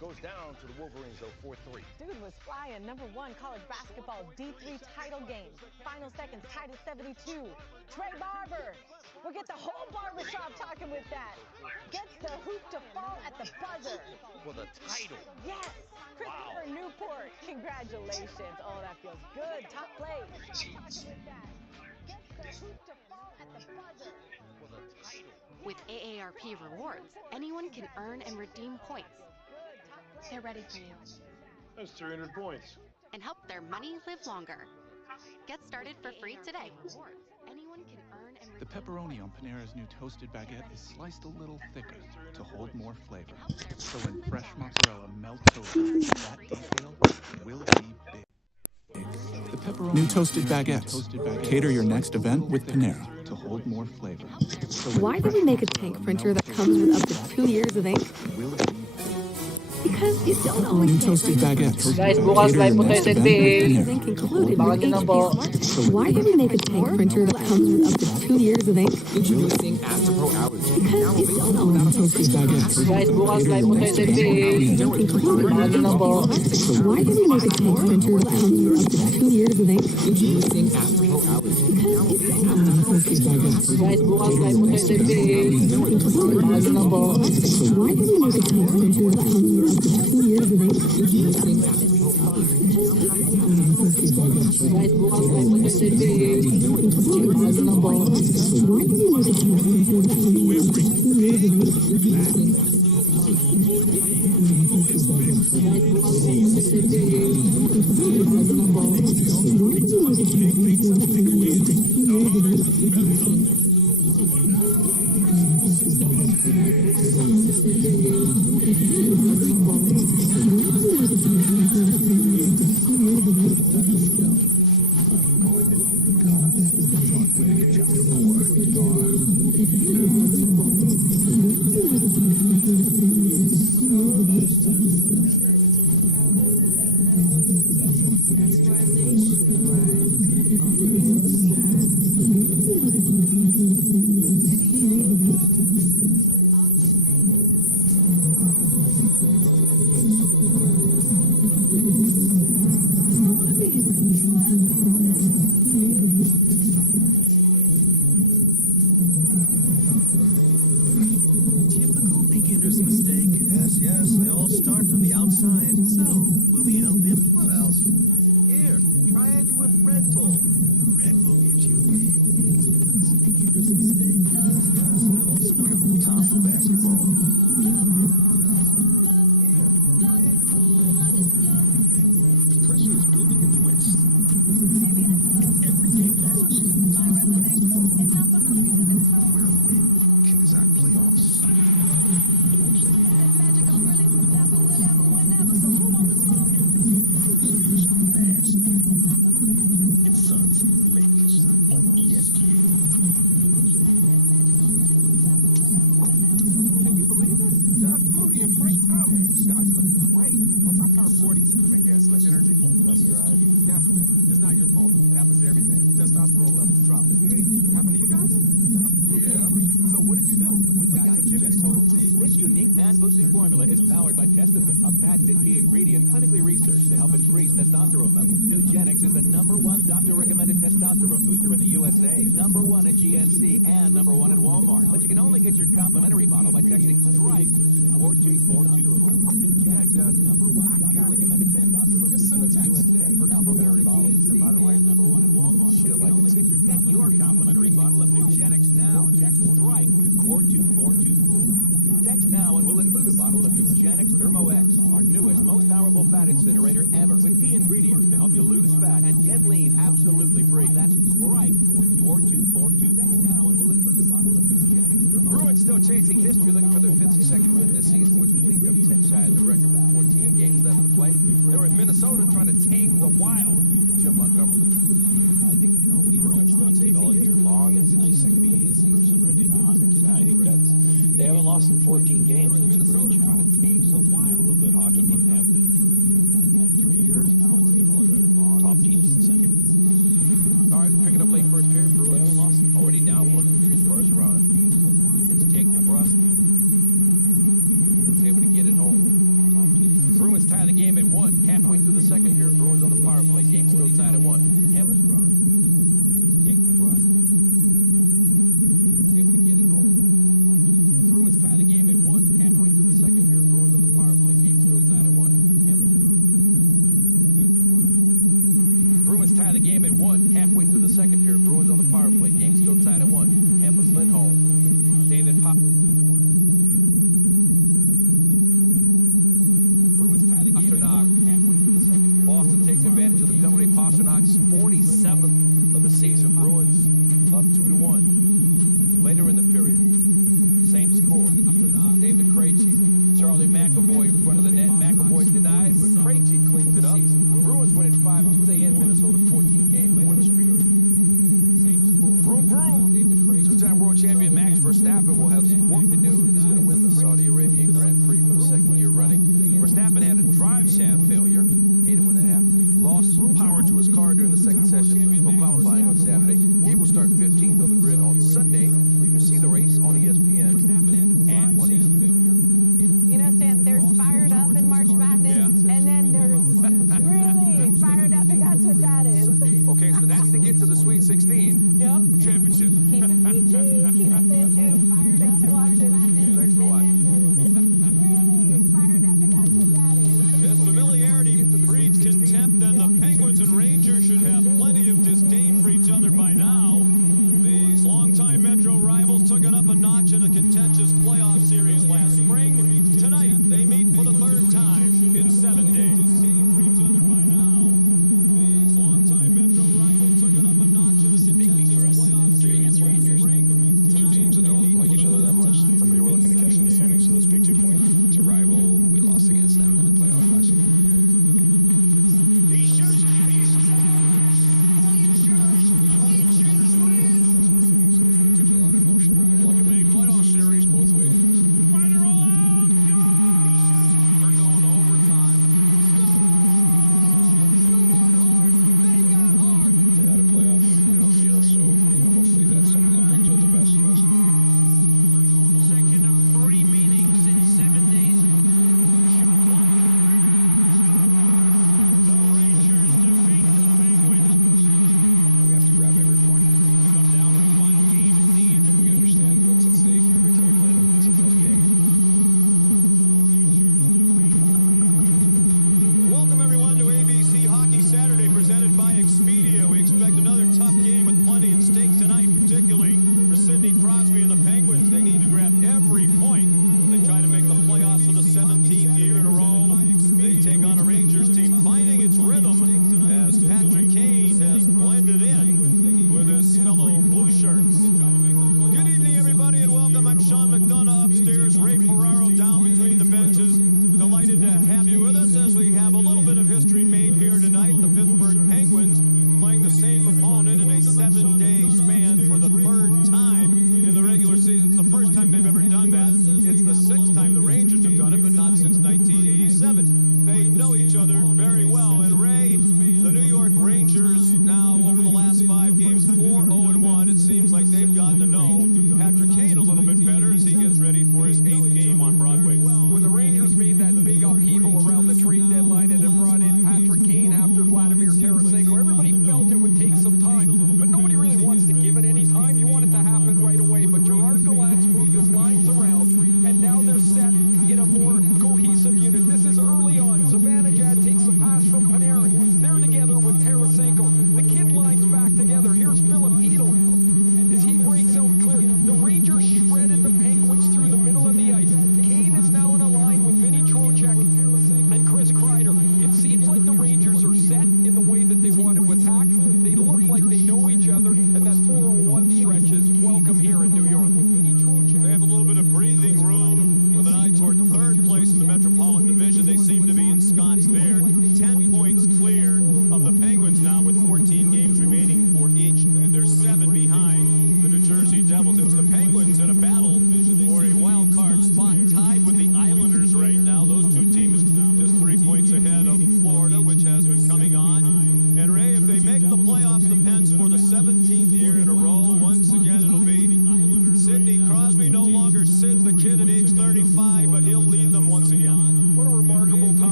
Goes down to the Wolverines, though, 4-3. Dude was flying. Number 1 college basketball D3 title game. Final seconds tied at 72. Trey Barber. We'll get the whole barbershop talking with that. Gets the hoop to fall at the buzzer. For the title. Yes. Christopher Newport. Congratulations. Oh, that feels good. Top play. Talking with that. Gets the hoop to fall at the buzzer. For the title. With AARP rewards, anyone can earn and redeem points. They're ready for you. That's 300 points. And help their money live longer. Get started for free today. Anyone can earn and The pepperoni on Panera's new toasted baguette is sliced a little thicker to hold more flavor. So when fresh mozzarella melts over, that detail will be big. The pepperoni new toasted baguettes. Cater your next event with Panera to hold more flavor. Why did we make a tank printer that comes with up to 2 years of ink? Because you don't always get toasted baguettes. Guys, bukas live po tayo sa NBA. Abangan nyo na po. Why did we make a tank printer that comes with up to 2 years of ink? Introducing AstroPro Hours. Because you don't always toasted baguettes. Guys, bukas live po tayo sa NBA. Abangan nyo na po. Why did we make a tank printer that comes with up to 2 years of ink? Introducing AstroPro Hours. Guys, bukas live po tayo sa NBA. Abangan nyo na po. Why did we make a tank printer that comes with up to 2 years of ink? Guys, bukas live po tayo sa NBA. Abangan nyo na po. Why did we make a tank printer that comes with up to 2 years of ink? Why did we make a 4-2-4-2.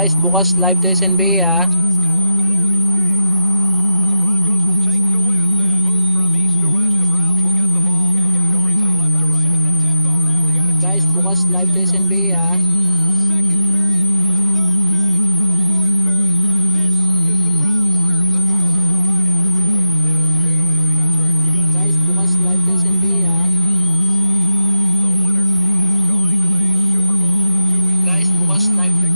Guys, bukas live tayo sa NBA ha. Guys, bukas live tayo sa NBA ha. Guys, bukas live tayo sa NBA ha. Guys, bukas live.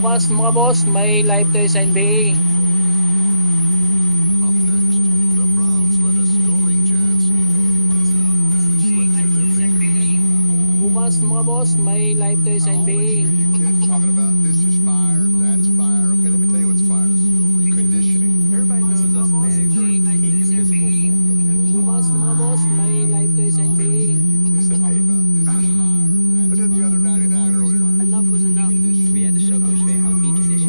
Bukas mga boss, may live tayo sa NBA. Bukas mga boss, may live tayo sa NBA. Talking about this is fire, that's fire. Okay, let me tell you what's fire. Conditioning. Everybody knows us fans are in peak physical form. Bukas mga boss, may live tayo sa NBA. I did the other 99 earlier. Enough was enough. We had to show Coach Van how beach this shit.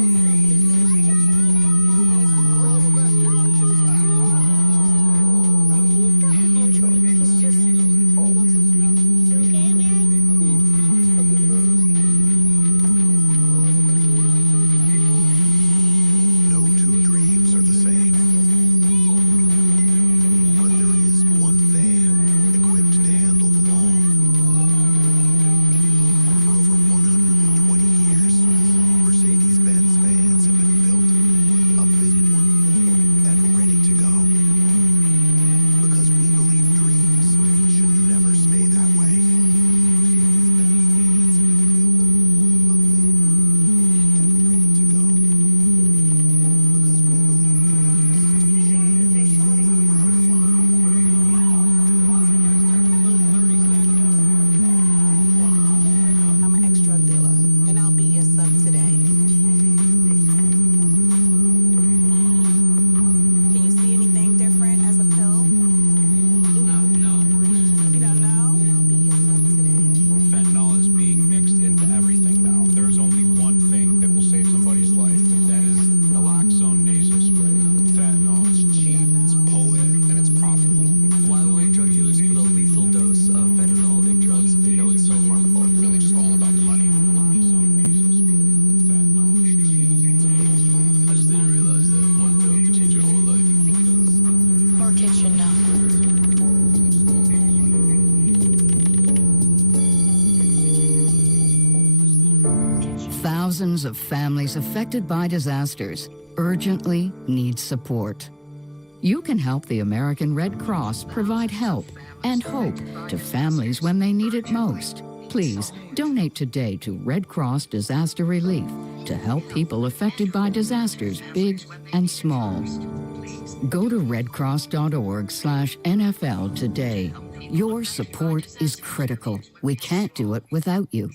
Thousands of families affected by disasters urgently need support. You can help the American Red Cross provide help and hope to families when they need it most. Please donate today to Red Cross Disaster Relief to help people affected by disasters big and small. Go to redcross.org/NFL today. Your support is critical. We can't do it without you.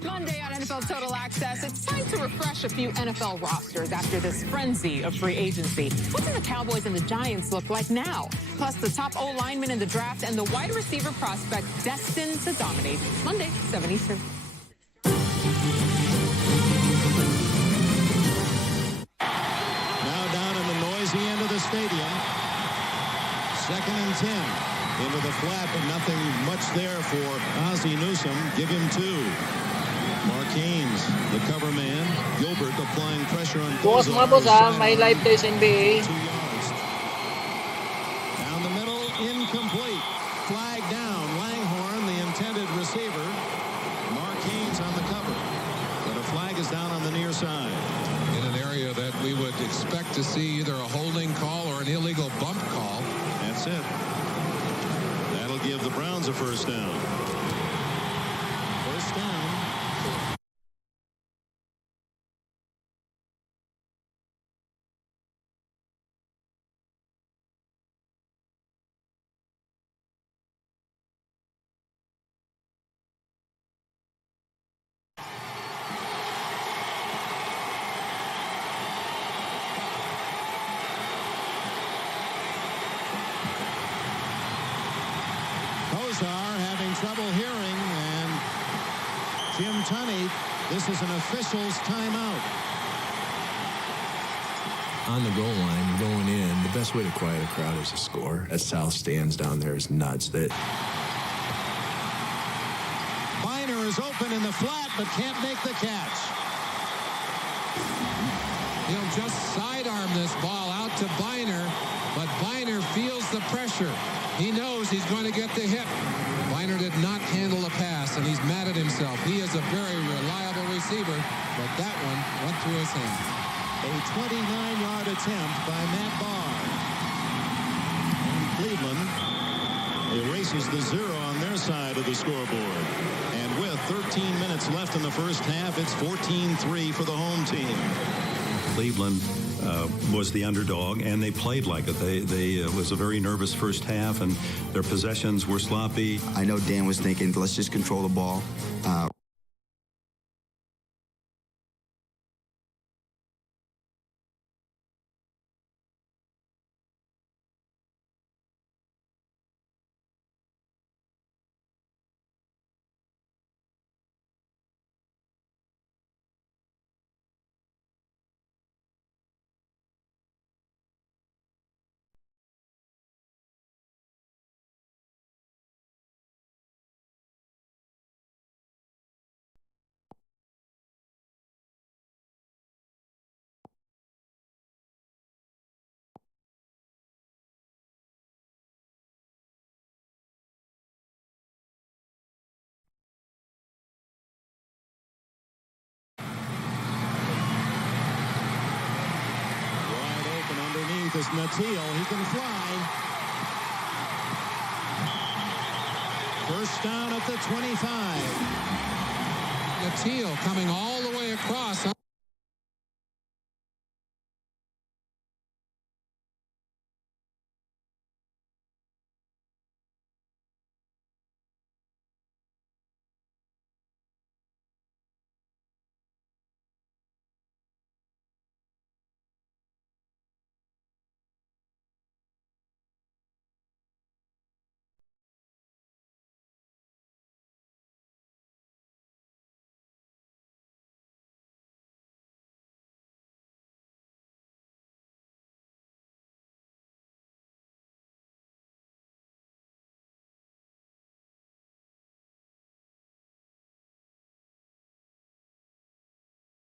Monday on NFL Total Access, it's time to refresh a few NFL rosters after this frenzy of free agency. What do the Cowboys and the Giants look like now? Plus the top O lineman in the draft and the wide receiver prospect destined to dominate. Monday, 7 Eastern. Now down in the noisy end of the stadium. 2nd and 10. Into the flat, but nothing much there for Ozzie Newsome. Give him 2. Mark Haynes, the cover man. Gilbert applying pressure on Bukas mga boss may live tayo sa NBA. 2 yards. Down the middle, incomplete. Flag down. Langhorne, the intended receiver. Mark Haynes on the cover. But a flag is down on the near side. In an area that we would expect to see either a holding call or an illegal bump call. That's it. That'll give the Browns a first down. First down. Having trouble hearing, and Jim Tunney, this is an official's timeout. On the goal line, going in, the best way to quiet a crowd is to score. That South stands down there is nuts. That Biner is open in the flat, but can't make the catch. He'll just sidearm this ball out to Biner, but Biner feels the pressure. He knows he's going to get the hit. Biner did not handle the pass, and he's mad at himself. He is a very reliable receiver, but that one went through his hands. A 29-yard attempt by Matt Barr. And Cleveland erases the 0 on their side of the scoreboard. And with 13 minutes left in the first half, it's 14-3 for the home team. Cleveland was the underdog, and they played like it. It was a very nervous first half, and their possessions were sloppy. I know Dan was thinking, let's just control the ball. Is Natil. He can fly. First down at the 25. Natil coming all the way across.